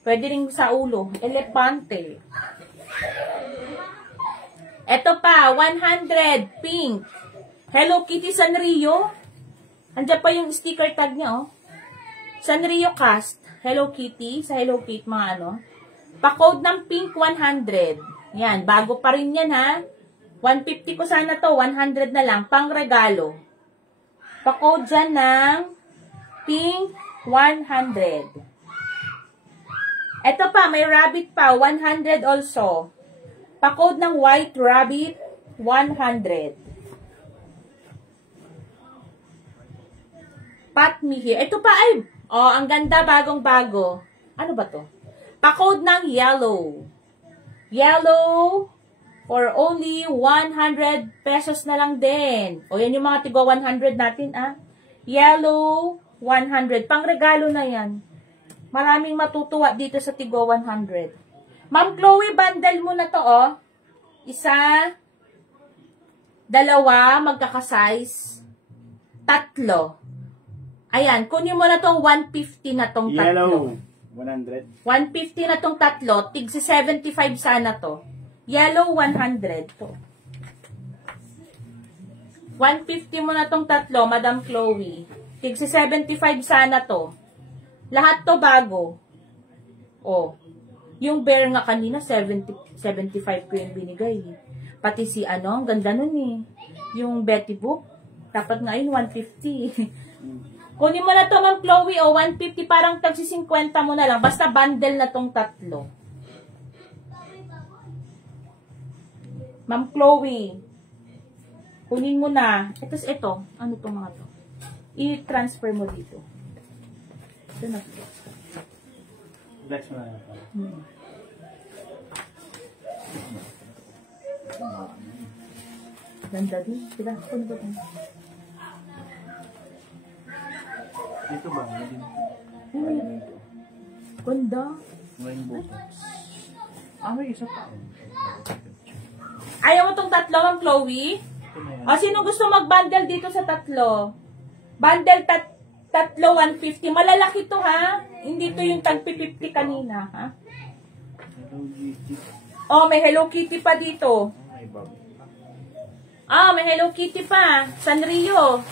Pwede rin sa ulo. Elepante. Ito pa, 100 pink. Hello Kitty Sanrio. Andiyan pa yung sticker tag niya, oh. Sanrio Cast, Hello Kitty, sa Hello Kitty, mga ano. Pa-code ng pink, 100. Yan, bago pa rin yan, ha. 150 ko sana to, 100 na lang, pang regalo. Pa-code dyan ng pink, 100. Ito pa, may rabbit pa, 100 also. Pa-code ng white rabbit, 100. Pat me here. Ito pa ay, oh, ang ganda, bagong-bago. Ano ba to? Pa-code ng yellow. Yellow for only 100 pesos na lang din. O, yan yung mga tigo 100 natin, ah. Yellow, 100. Pang-regalo na yan. Maraming matutuwa dito sa tigo 100. Ma'am Chloe, bundle mo na to, oh. Isa, dalawa, magkakasize, tatlo. Ayan, kunin mo na tong 150 na tong tatlo. Yellow, 100. 150 na tong tatlo, tig 75 sana to. Yellow, 100 to. 150 mo na tong tatlo, Madam Chloe. Tig 75 sana to. Lahat to bago. Oh. Yung bear nga kanina, 75 ko yung binigay. Pati si ano, ang ganda nun eh. Yung Betty Boop, dapat nga yun, 150. Kunin mo na to, Ma'am Chloe, o 150, parang tagsi 50 mo na lang. Basta bundle na tong tatlo. Ma'am Chloe, kunin mo na. Ito, ano to mga to? I-transfer mo dito. Ito na to. Flex mo na. Ganda din. Sila, kunin ko din. Dito ba? Dito. Ganda. Rainbow. May isa pa. Ayaw mo tong tatlo, Ma'am Chloe? O, sino gusto mag-bundle dito sa tatlo? Bundle tatlo, 150. Malalaki to, ha? Hindi to yung tag-50 kanina, ha? Hello, Kitty. Oh, may Hello Kitty pa dito. May bago. Ah, may Hello Kitty pa. Sanrio.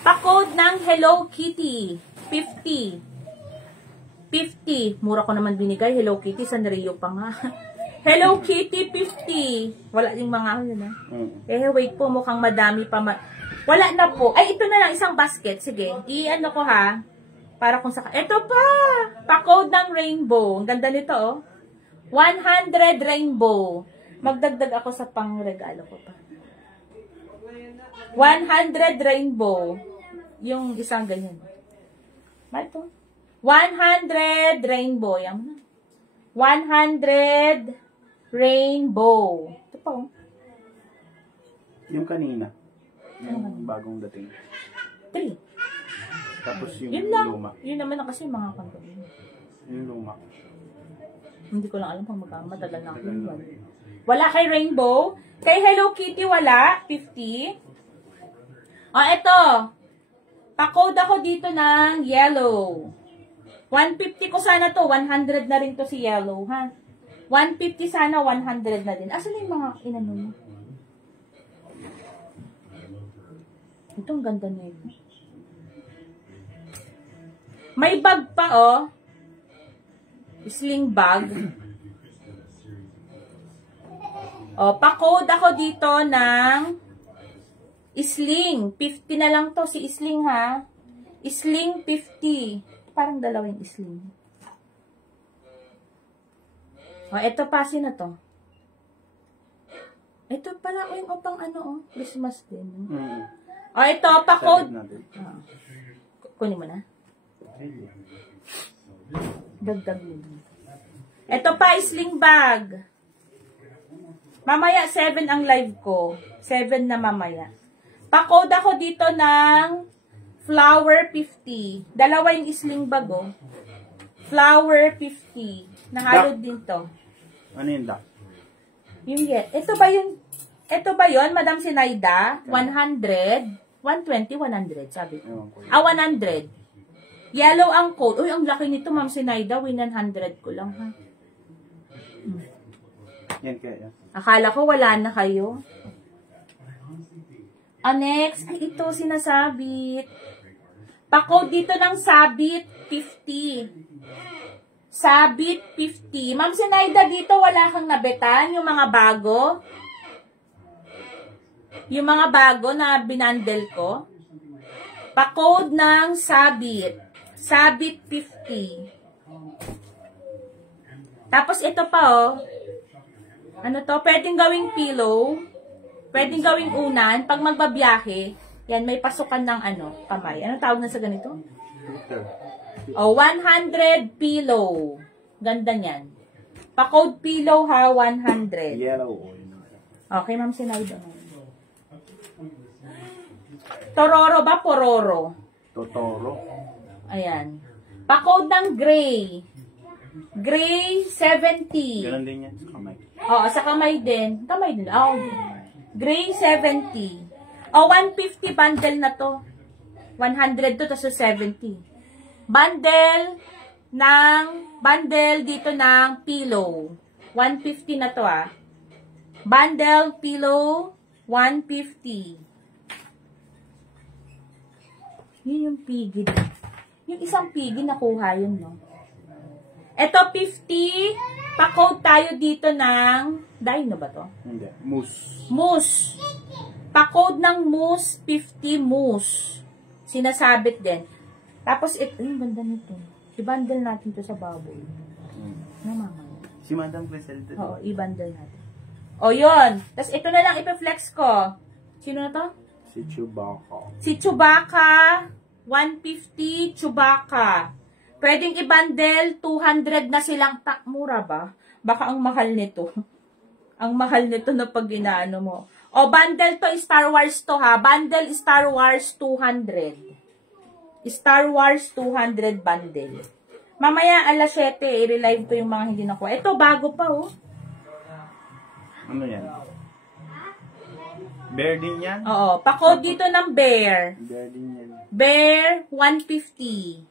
Pa-code ng Hello Kitty. 50. 50. Mura ko naman binigay. Hello Kitty. Sanrio pa nga. Hello Kitty 50. Wala yung mga ano na. Wait po. Mukhang madami pa. Wala na po. Ay, ito na lang. Isang basket. Sige. I-ano ko ha. Para kung saka. Ito pa. Pa-code ng rainbow. Ang ganda nito oh. 100 rainbow. Magdagdag ako sa pang-regalo ko pa. 100 rainbow. Yung isang ganyan. Ba ito? 100 rainbow. Yan na. 100 rainbow. Ito pa oh. Yung kanina. Yung bagong dating. 3. Tapos yung Yun lang. luma. Yun naman na kasi mga kanto. Yung luma. Hindi ko lang alam kung matagal na ako. Wala kay Rainbow. Kay Hello Kitty wala. 50. O, eto. Pa-code ako dito ng yellow. 150 ko sana to. 100 na rin to si yellow, ha? 150 sana, 100 na din. Asan yung mga inano mo? Ito, ang ganda na ito. May bag pa, oh. Sling bag. O, pa-code ako dito ng Sling. 50 na lang to si Sling, ha? Sling 50. Parang dalawang Sling. O, eto pa, sino to? Ito pala, o yung pang ano, oh. Christmas din. O, ito, pa-code. Kunin mo na. Dagdag mo. Ito pa, Sling bag. Mamaya, 7 ang live ko. 7 na mamaya. Pa-code ako dito ng Flower 50. Dalawa yung Sling bag, oh. Flower 50. Nahalo din to. Ano yun, Doc? Yung get. Ito ba yun, Madam Sinaida? 100. 120, 100, sabi ko. 100. Yellow ang code. Uy, ang laki nito, Ma'am Sinaida. 100 ko lang, ha? Yan kaya. Akala ko wala na kayo. Next, ito sinasabit. Pa-code dito ng sabit 50. Sabit 50. Ma'am Sinaida, dito wala kang nabetan? Yung mga bago? Yung mga bago na binandel ko? Pa-code ng sabit. Sabit 50. Tapos ito pa oh. Ano to? Pwedeng gawing pillow. Pwedeng gawing unan. Pag magbabiyahe, yan, may pasukan ng ano, kamay. Anong tawag na sa ganito? Oh, 100 pillow. Ganda niyan. Pa-code pillow ha, 100. Yellow. Okay, Ma'am Sinaida. Tororo ba? Pororo? Totoro. Ayan. Pa-code ng gray. Gray 70. Ganun din yan sa kamay. Oo, sa kamay din. Kamay din. Oh, gray 70. O, 150 bundle na to. 100 to, tapos 70. Bundle dito ng pillow. 150 na to ah. Bundle, pillow, 150. Yun yung piggy. Yung isang piggy nakuha yun, no? Ito, 50. Pa-code tayo dito ng... Dino ba to? Hindi. Moose. Moose. Pa-code ng moose, 50 moose. Sinasabit din. Tapos, ito, yung ganda nito. I-bundle natin to sa baboy. Si Madam Criselda. Oo, i-bundle natin. O, yun. Tapos, ito na lang ipa-flex ko. Sino na to? Si Chewbacca. Si Chewbacca, 150 Chewbacca. Pwedeng i-bundle, 200 na silang mura ba? Baka ang mahal nito. Ang mahal nito na pag inaano mo. O, bundle to, Star Wars to ha. Bundle Star Wars 200. Star Wars 200 bundle. Mamaya, alas 7, i-relive ko yung mga hindi nakuha. Ito, bago pa oh. Ano yan? Bear din yan? Oo. Pa-code dito ng bear. Bear din yan. Bear, 150.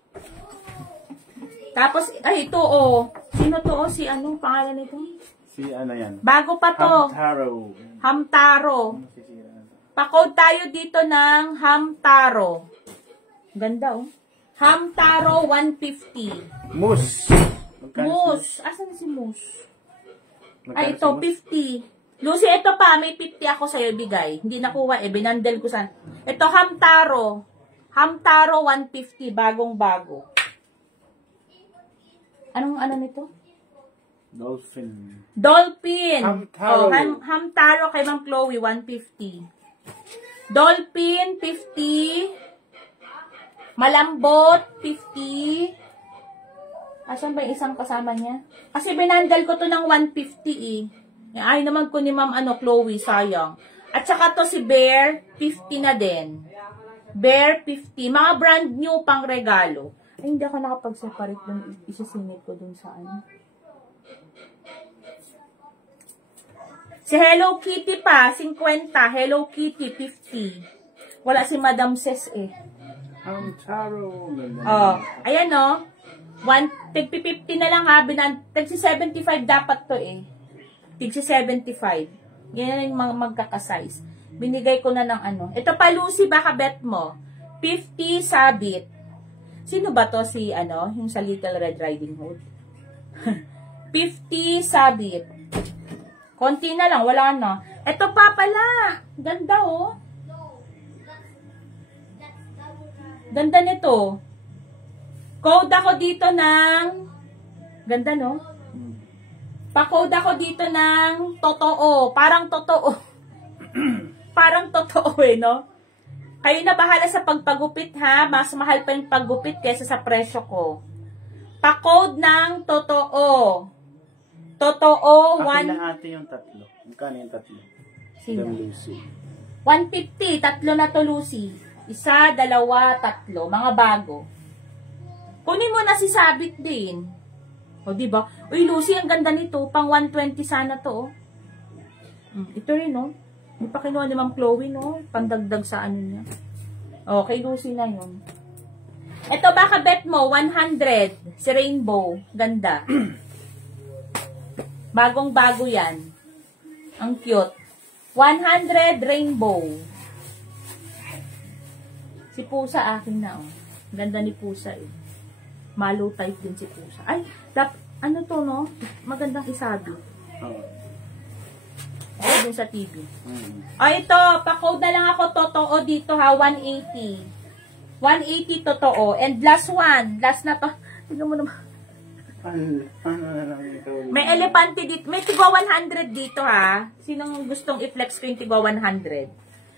Tapos, ay, ito, oh. Sino to, oh? Si ano, pangalan nito? Si ano yan? Bago pa to. Hamtaro. Hamtaro. Masisira na to. Pa-code tayo dito ng Hamtaro. Ganda, oh. Hamtaro, 150. Moose. Magkano Moose. Asan si Moose? Magkano Ay, si ito, Moose? 50. Lucy, ito pa, may 50 ako sa'yo bigay. Hindi nakuha, binandel ko sa... Ito, Hamtaro. Hamtaro 150, bagong-bago. Ano nito? Dolphin. Dolphin. Hamtaro. Oh, Hamtaro kay Ma'am Chloe, 150. Dolphin, 50. Malambot, 50. Asan ba yung isang kasama niya? Kasi binandel ko to ng 150 eh. Ay naman ko ni Ma'am Chloe, sayang. At saka to si Bear, 50 na din. Bear, 50. Mga brand new pang regalo. Ay, hindi ako nakapag-separate dun. Isasingit ko dun sa ano. Si Hello Kitty pa, 50. Hello Kitty, 50. Wala si Madam Ses eh. Hamtaro. Oh, ayan oh. Tig 50 na lang ha. Tig 75 dapat to eh. Tig 75. Ganyan yung mga magkakasize. Binigay ko na ng ano. Ito pa, Lucy, baka bet mo. 50 sabit. Sino ba to si, yung sa Little Red Riding Hood? 50 sabit. Konti na lang, wala na. Ito pa pala. Ganda, oh. Ganda nito. Code ako dito ng... Ganda, no? Pa-code ako dito ng totoo. Parang totoo. Parang totoo eh, no? Kayo na bahala sa pagpagupit, ha? Mas mahal pa yung paggupit kaysa sa presyo ko. Pa-code ng totoo. Totoo, Akin na ate yung tatlo. Magkano yung tatlo? Sino? Lucy. 150. Tatlo na to, Lucy. Isa, dalawa, tatlo. Mga bago. Kunin mo na si Sabit din. O, diba? Uy, Lucy, ang ganda nito. Pang 120 sana to, oh. Ito rin, no? Hindi pa kinuha ni Ma'am Chloe, no? Pandagdag sa ano niya. Okay, Lucy na yun. Ito, baka bet mo, 100. Si Rainbow. Ganda. Bagong-bago yan. Ang cute. 100 Rainbow. Si Pusa akin na, oh. Ganda ni Pusa, eh. Malo type din si Pusa. Ay, ano to, no? Magandang isabi. Oo. Ay, dun sa TV. Ay, ito, pa-code na lang ako totoo dito, ha? 180. 180 totoo. And last one. Last na to. Tignan mo naman. Ano na lang ikaw? May elepante dito. May tigwa 100 dito, ha? Sinong gustong i-flex ko yung tigwa 100?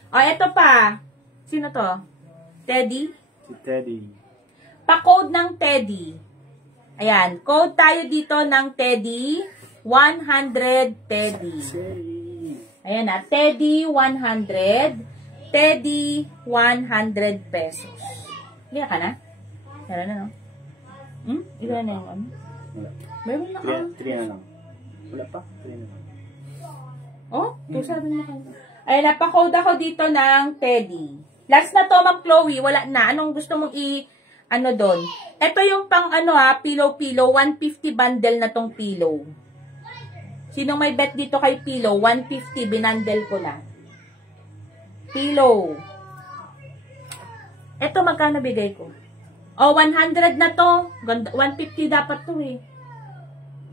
O, ito pa. Sino to? Teddy? Si Teddy. Pa-code ng Teddy. Ayan. Code tayo dito ng Teddy. 100 Teddy. Ayan na. Teddy 100. Teddy 100 pesos. Hindi ka na? Meron na, no? Ilan na yung ano? Wala. Meron na ka. 3 na lang. Wala pa? 3 na lang. Oh, 2.7 na kayo. Ayan na. Pa-code ako dito ng Teddy. Last na to, Ma'am Chloe. Wala na. Anong gusto mong doon? Ito yung pang pillow. 150 bundle na tong pillow. Sinong may bet dito kay pillow? 150, binandel ko na. Pillow. Ito, magkano bigay ko? Oh, 100 na to. 150 dapat to eh.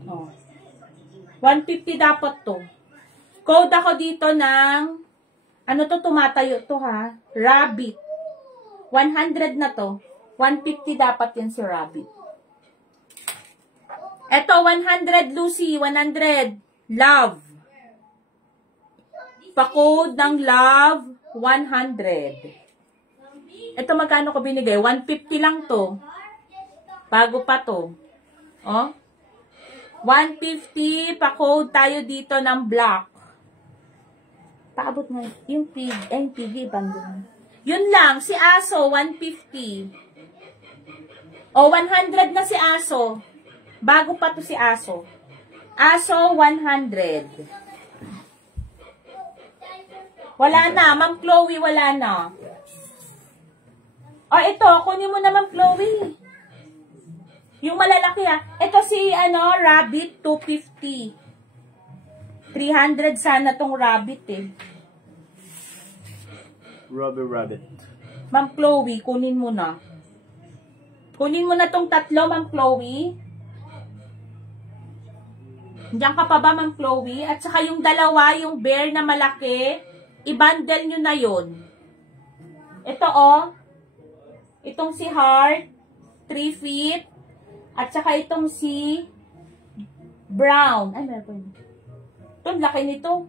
Oh. 150 dapat to. Code ako dito ng, tumatayo to, ha? Rabbit. 100 na to. 150 dapat yan si Rabbit. Eto, 100 Lucy. 100. Love. Pa-code ng Love, 100. Ito magkano ko binigay? 150 lang to. Bago pa to. Oh. 150, pa-code tayo dito ng black. Paabot nga. Yung pig, bando. Yun lang, si Aso, 150. O, 100 na si Aso. Bago pa to si Aso. Aso, 100. Wala na, Ma'am Chloe, wala na. Oh, ito, kunin mo na, Ma'am Chloe. Yung malalaki ha. Ito si, rabbit, 250. 300 sana tong rabbit eh. Rubber rabbit. Ma'am Chloe, kunin mo na. Kunin mo na tong tatlo, Ma'am Chloe. Diyan ka pa ba, Ma'am Chloe? At saka yung dalawa, yung bear na malaki, i-bundle nyo na yun. Ito, oh. Itong si Heart, 3 feet. At saka itong si Brown. Ay, meron pa yun. Ito, laki nito.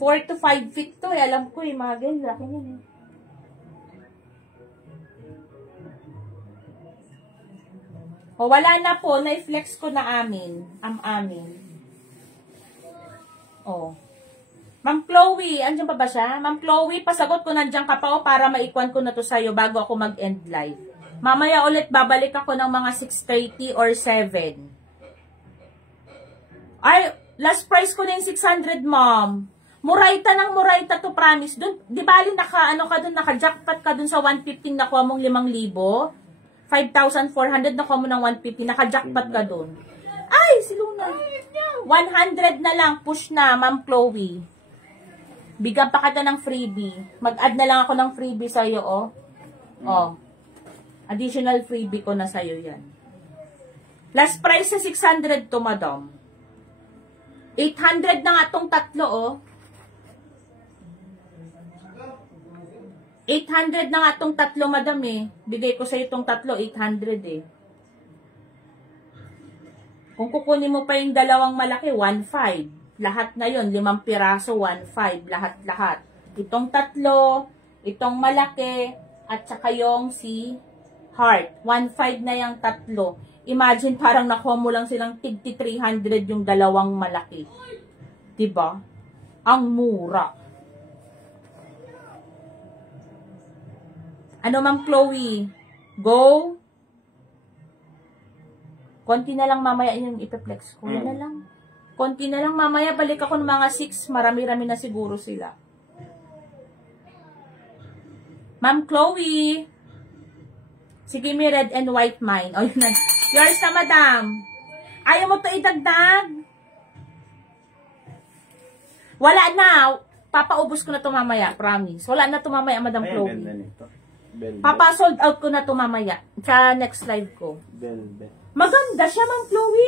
4 to 5 feet to. Alam ko, mga ganyan. Laki nyo. O, wala na po. Na-flex ko na amin. Amin. O. Ma'am Chloe, andyan pa ba siya? Ma'am Chloe, pasagot ko nandiyan ka pa o para maikwan ko na to sa'yo bago ako mag-end live. Mamaya ulit babalik ako ng mga 6:30 or 7. Ay, last price ko na yung 600, ma'am. Murayta ng murayta to, promise. Dun, di bali naka-jackpot ka dun sa 115 nakuha mong 5,000. 5,400 nakuha mo ng 150, naka-jackpot ka dun. Ay, si Luna. 100 na lang, push na, Ma'am Chloe. Bigyan pa kita ng freebie. Mag-add na lang ako ng freebie sa'yo, oh. Oh. Additional freebie ko na sa'yo yan. Last price sa 600 to, madam. 800 na nga tong tatlo, oh. 800 na nga tong tatlo, madam, eh. Bigay ko sa'yo tong tatlo, 800, eh. Kung kukunin mo pa yung dalawang malaki, 1,500. Lahat na yon 5 piraso, 1,500. Lahat-lahat. Itong tatlo, itong malaki, at saka yung si Heart. 1,500 na yung tatlo. Imagine, parang nakuha mo lang silang tig 300 yung dalawang malaki. Diba? Ang mura. Ano, Ma'am Chloe? Go? Konti na lang mamaya yung ipeplex ko. Yan na lang. Konti na lang mamaya. Balik ako ng mga 6. Marami-rami na siguro sila. Ma'am Chloe. Sige, may red and white mine. O, yun na. Yours na, madam. Ayaw mo to idagdag? Wala na. Papaubos ko na to mamaya. Promise. Wala na to mamaya, Madam Chloe. Papa-sold out ko na to mamaya. Sa next live ko. Maganda siya, Ma'am Chloe.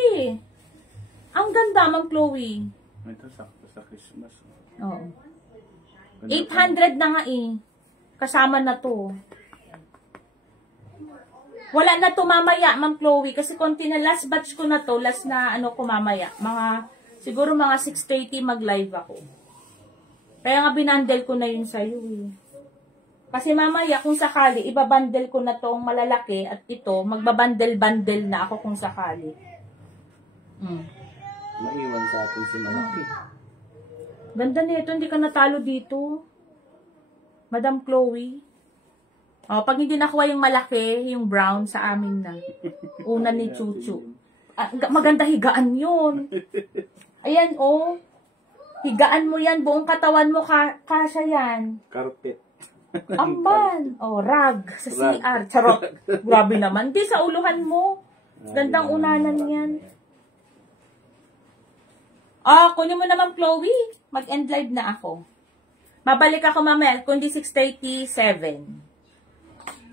Ang ganda, Ma'am Chloe. Ito, sakto sa Christmas. Oo. 800 na nga eh. Kasama na to. Wala na to mamaya, Ma'am Chloe. Kasi konti na, last batch ko na to. Last na ano ko mamaya. Siguro mga 6:30 mag-live ako. Kaya nga binandel ko na yun sa'yo eh. Kasi mamaya, kung sakali, ibabandel ko na tong malalaki at ito, magbabandel-bandel na ako kung sakali. Maiwan sa atin si malaki. Ganda nito, hindi ka natalo dito. Madam Chloe. Oh, pag hindi nakuha yung malaki, yung brown sa amin na. Una ni Chuchu. Maganda higaan yun. Ayan, oh. Higaan mo yan, buong katawan mo, kasya yan. Carpet. Aman. Oh, rag. Sa CR. Charot. Grabe naman. Di, sa uluhan mo. Gandang unanan yan. Oh, kunin mo naman, Chloe. Mag-end live na ako. Mabalik ako mamaya. Kung di 6:37.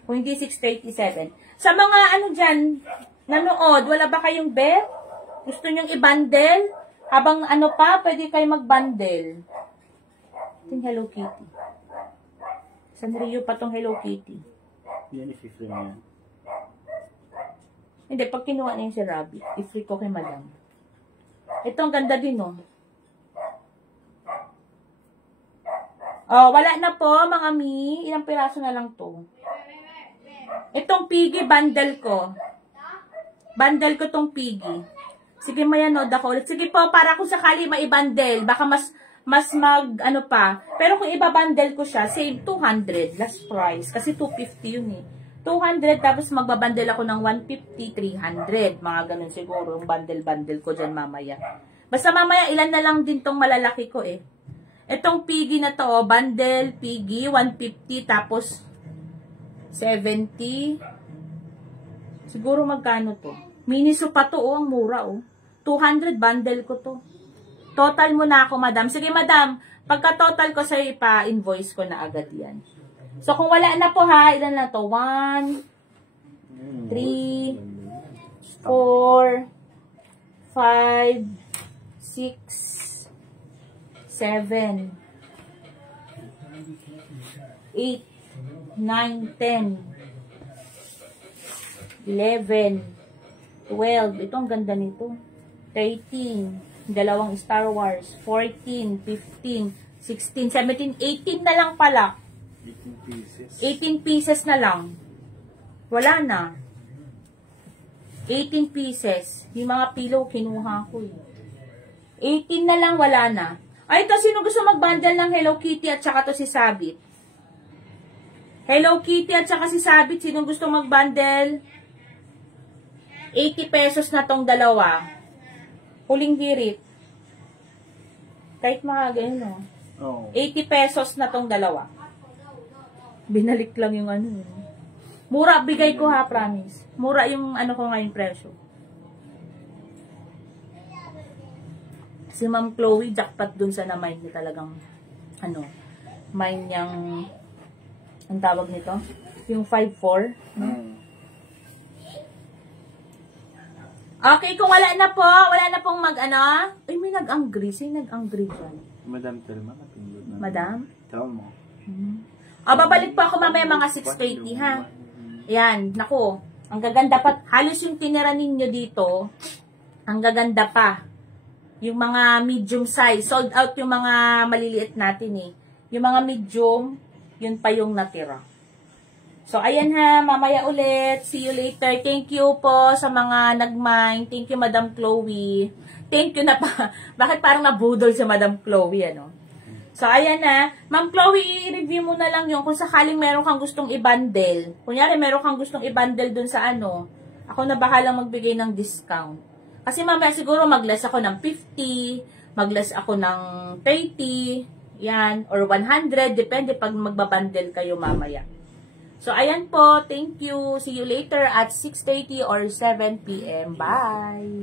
Kung hindi 6:37. Sa mga ano dyan, nanood, wala ba kayong bet? Gusto nyong i-bundle? Habang ano pa, pwede kayo mag-bundle. Yung Hello Kitty. Sanrio pa tong Hello Kitty. Yan, i-free mo yan. Hindi, pag kinuha na yung si Rabbit, i-free ko kay Madam. Ito, ang ganda din, oh. Oh, wala na po, mga mi. Ilang piraso na lang to. Itong Piggy, bundle ko. Bundle ko tong Piggy. Sige, mayanood ako ulit. Sige po, para kung sakali maibundle, baka mas ano pa. Pero kung ibabundle ko siya, save 200, last price. Kasi 250 yun eh. 200, tapos magbabundle ako ng 150, 300. Mga ganun siguro, yung bundle ko dyan mamaya. Basta mamaya, ilan na lang din tong malalaki ko eh. Itong Piggy na to, oh, bundle, Piggy, 150, tapos 70. Siguro magkano to? Miniso pa to, oh, ang mura, oh. 200 bundle ko to. Total mo na ako, madam. Sige, madam, pagka-total ko sa'yo, ipa-invoice ko na agad yan. So, kung wala na po ha, ilan na to? 1, 3, 4, 5, 6, 7, 8, 9, 10, 11, 12. Ito, ang ganda nito. 13, dalawang Star Wars. 14, 15, 16, 17, 18 na lang pala. 18 pieces. 18 pieces na lang. Wala na. 18 pieces. Yung mga pillow, kinuha ko eh. 18 na lang, wala na. Ay, ito, sino gusto mag-bundle ng Hello Kitty at saka to si Sabit? Hello Kitty at saka si Sabit, sino gusto mag-bundle? 80 pesos na tong dalawa. Huling hirit. Kahit mga ganyan, no? Oh. 80 pesos na tong dalawa. Binalik lang yung ano. Mura, bigay ko ha, promise. Mura yung ano ko ngayon presyo. Si Ma'am Chloe, jackpot dun sa na-mind niya talagang, ano, mind niyang, ang tawag nito? Yung 5-4. Okay, kung wala na pong mag-ano. Ay, may nag-angry. Sino nag-angry dyan? Madam Telma, napindot na. Madam? Tama mo. Babalik po ako mamaya mga 6:30 ha. Ayan, naku. Ang gaganda pa. Halos yung tinira ninyo dito, ang gaganda pa. Yung mga medium size. Sold out yung mga maliliit natin eh. Yung mga medium, yun pa yung natira. So, ayan ha. Mamaya ulit. See you later. Thank you po sa mga nag-mind. Thank you, Madam Chloe. Thank you na pa. Bakit parang nabudol si Madam Chloe, ano? So, ayan na. Ma'am Chloe, i-review mo na lang yung kung sakaling meron kang gustong i-bundle. Kunyari, meron kang gustong i-bundle dun sa ano. Ako na bahalang magbigay ng discount. Kasi mamaya siguro mag-less ako ng 50, mag-less ako ng 30, yan, or 100. Depende pag magbabundle kayo mamaya. So, ayan po. Thank you. See you later at 6:30 or 7 p.m. Bye!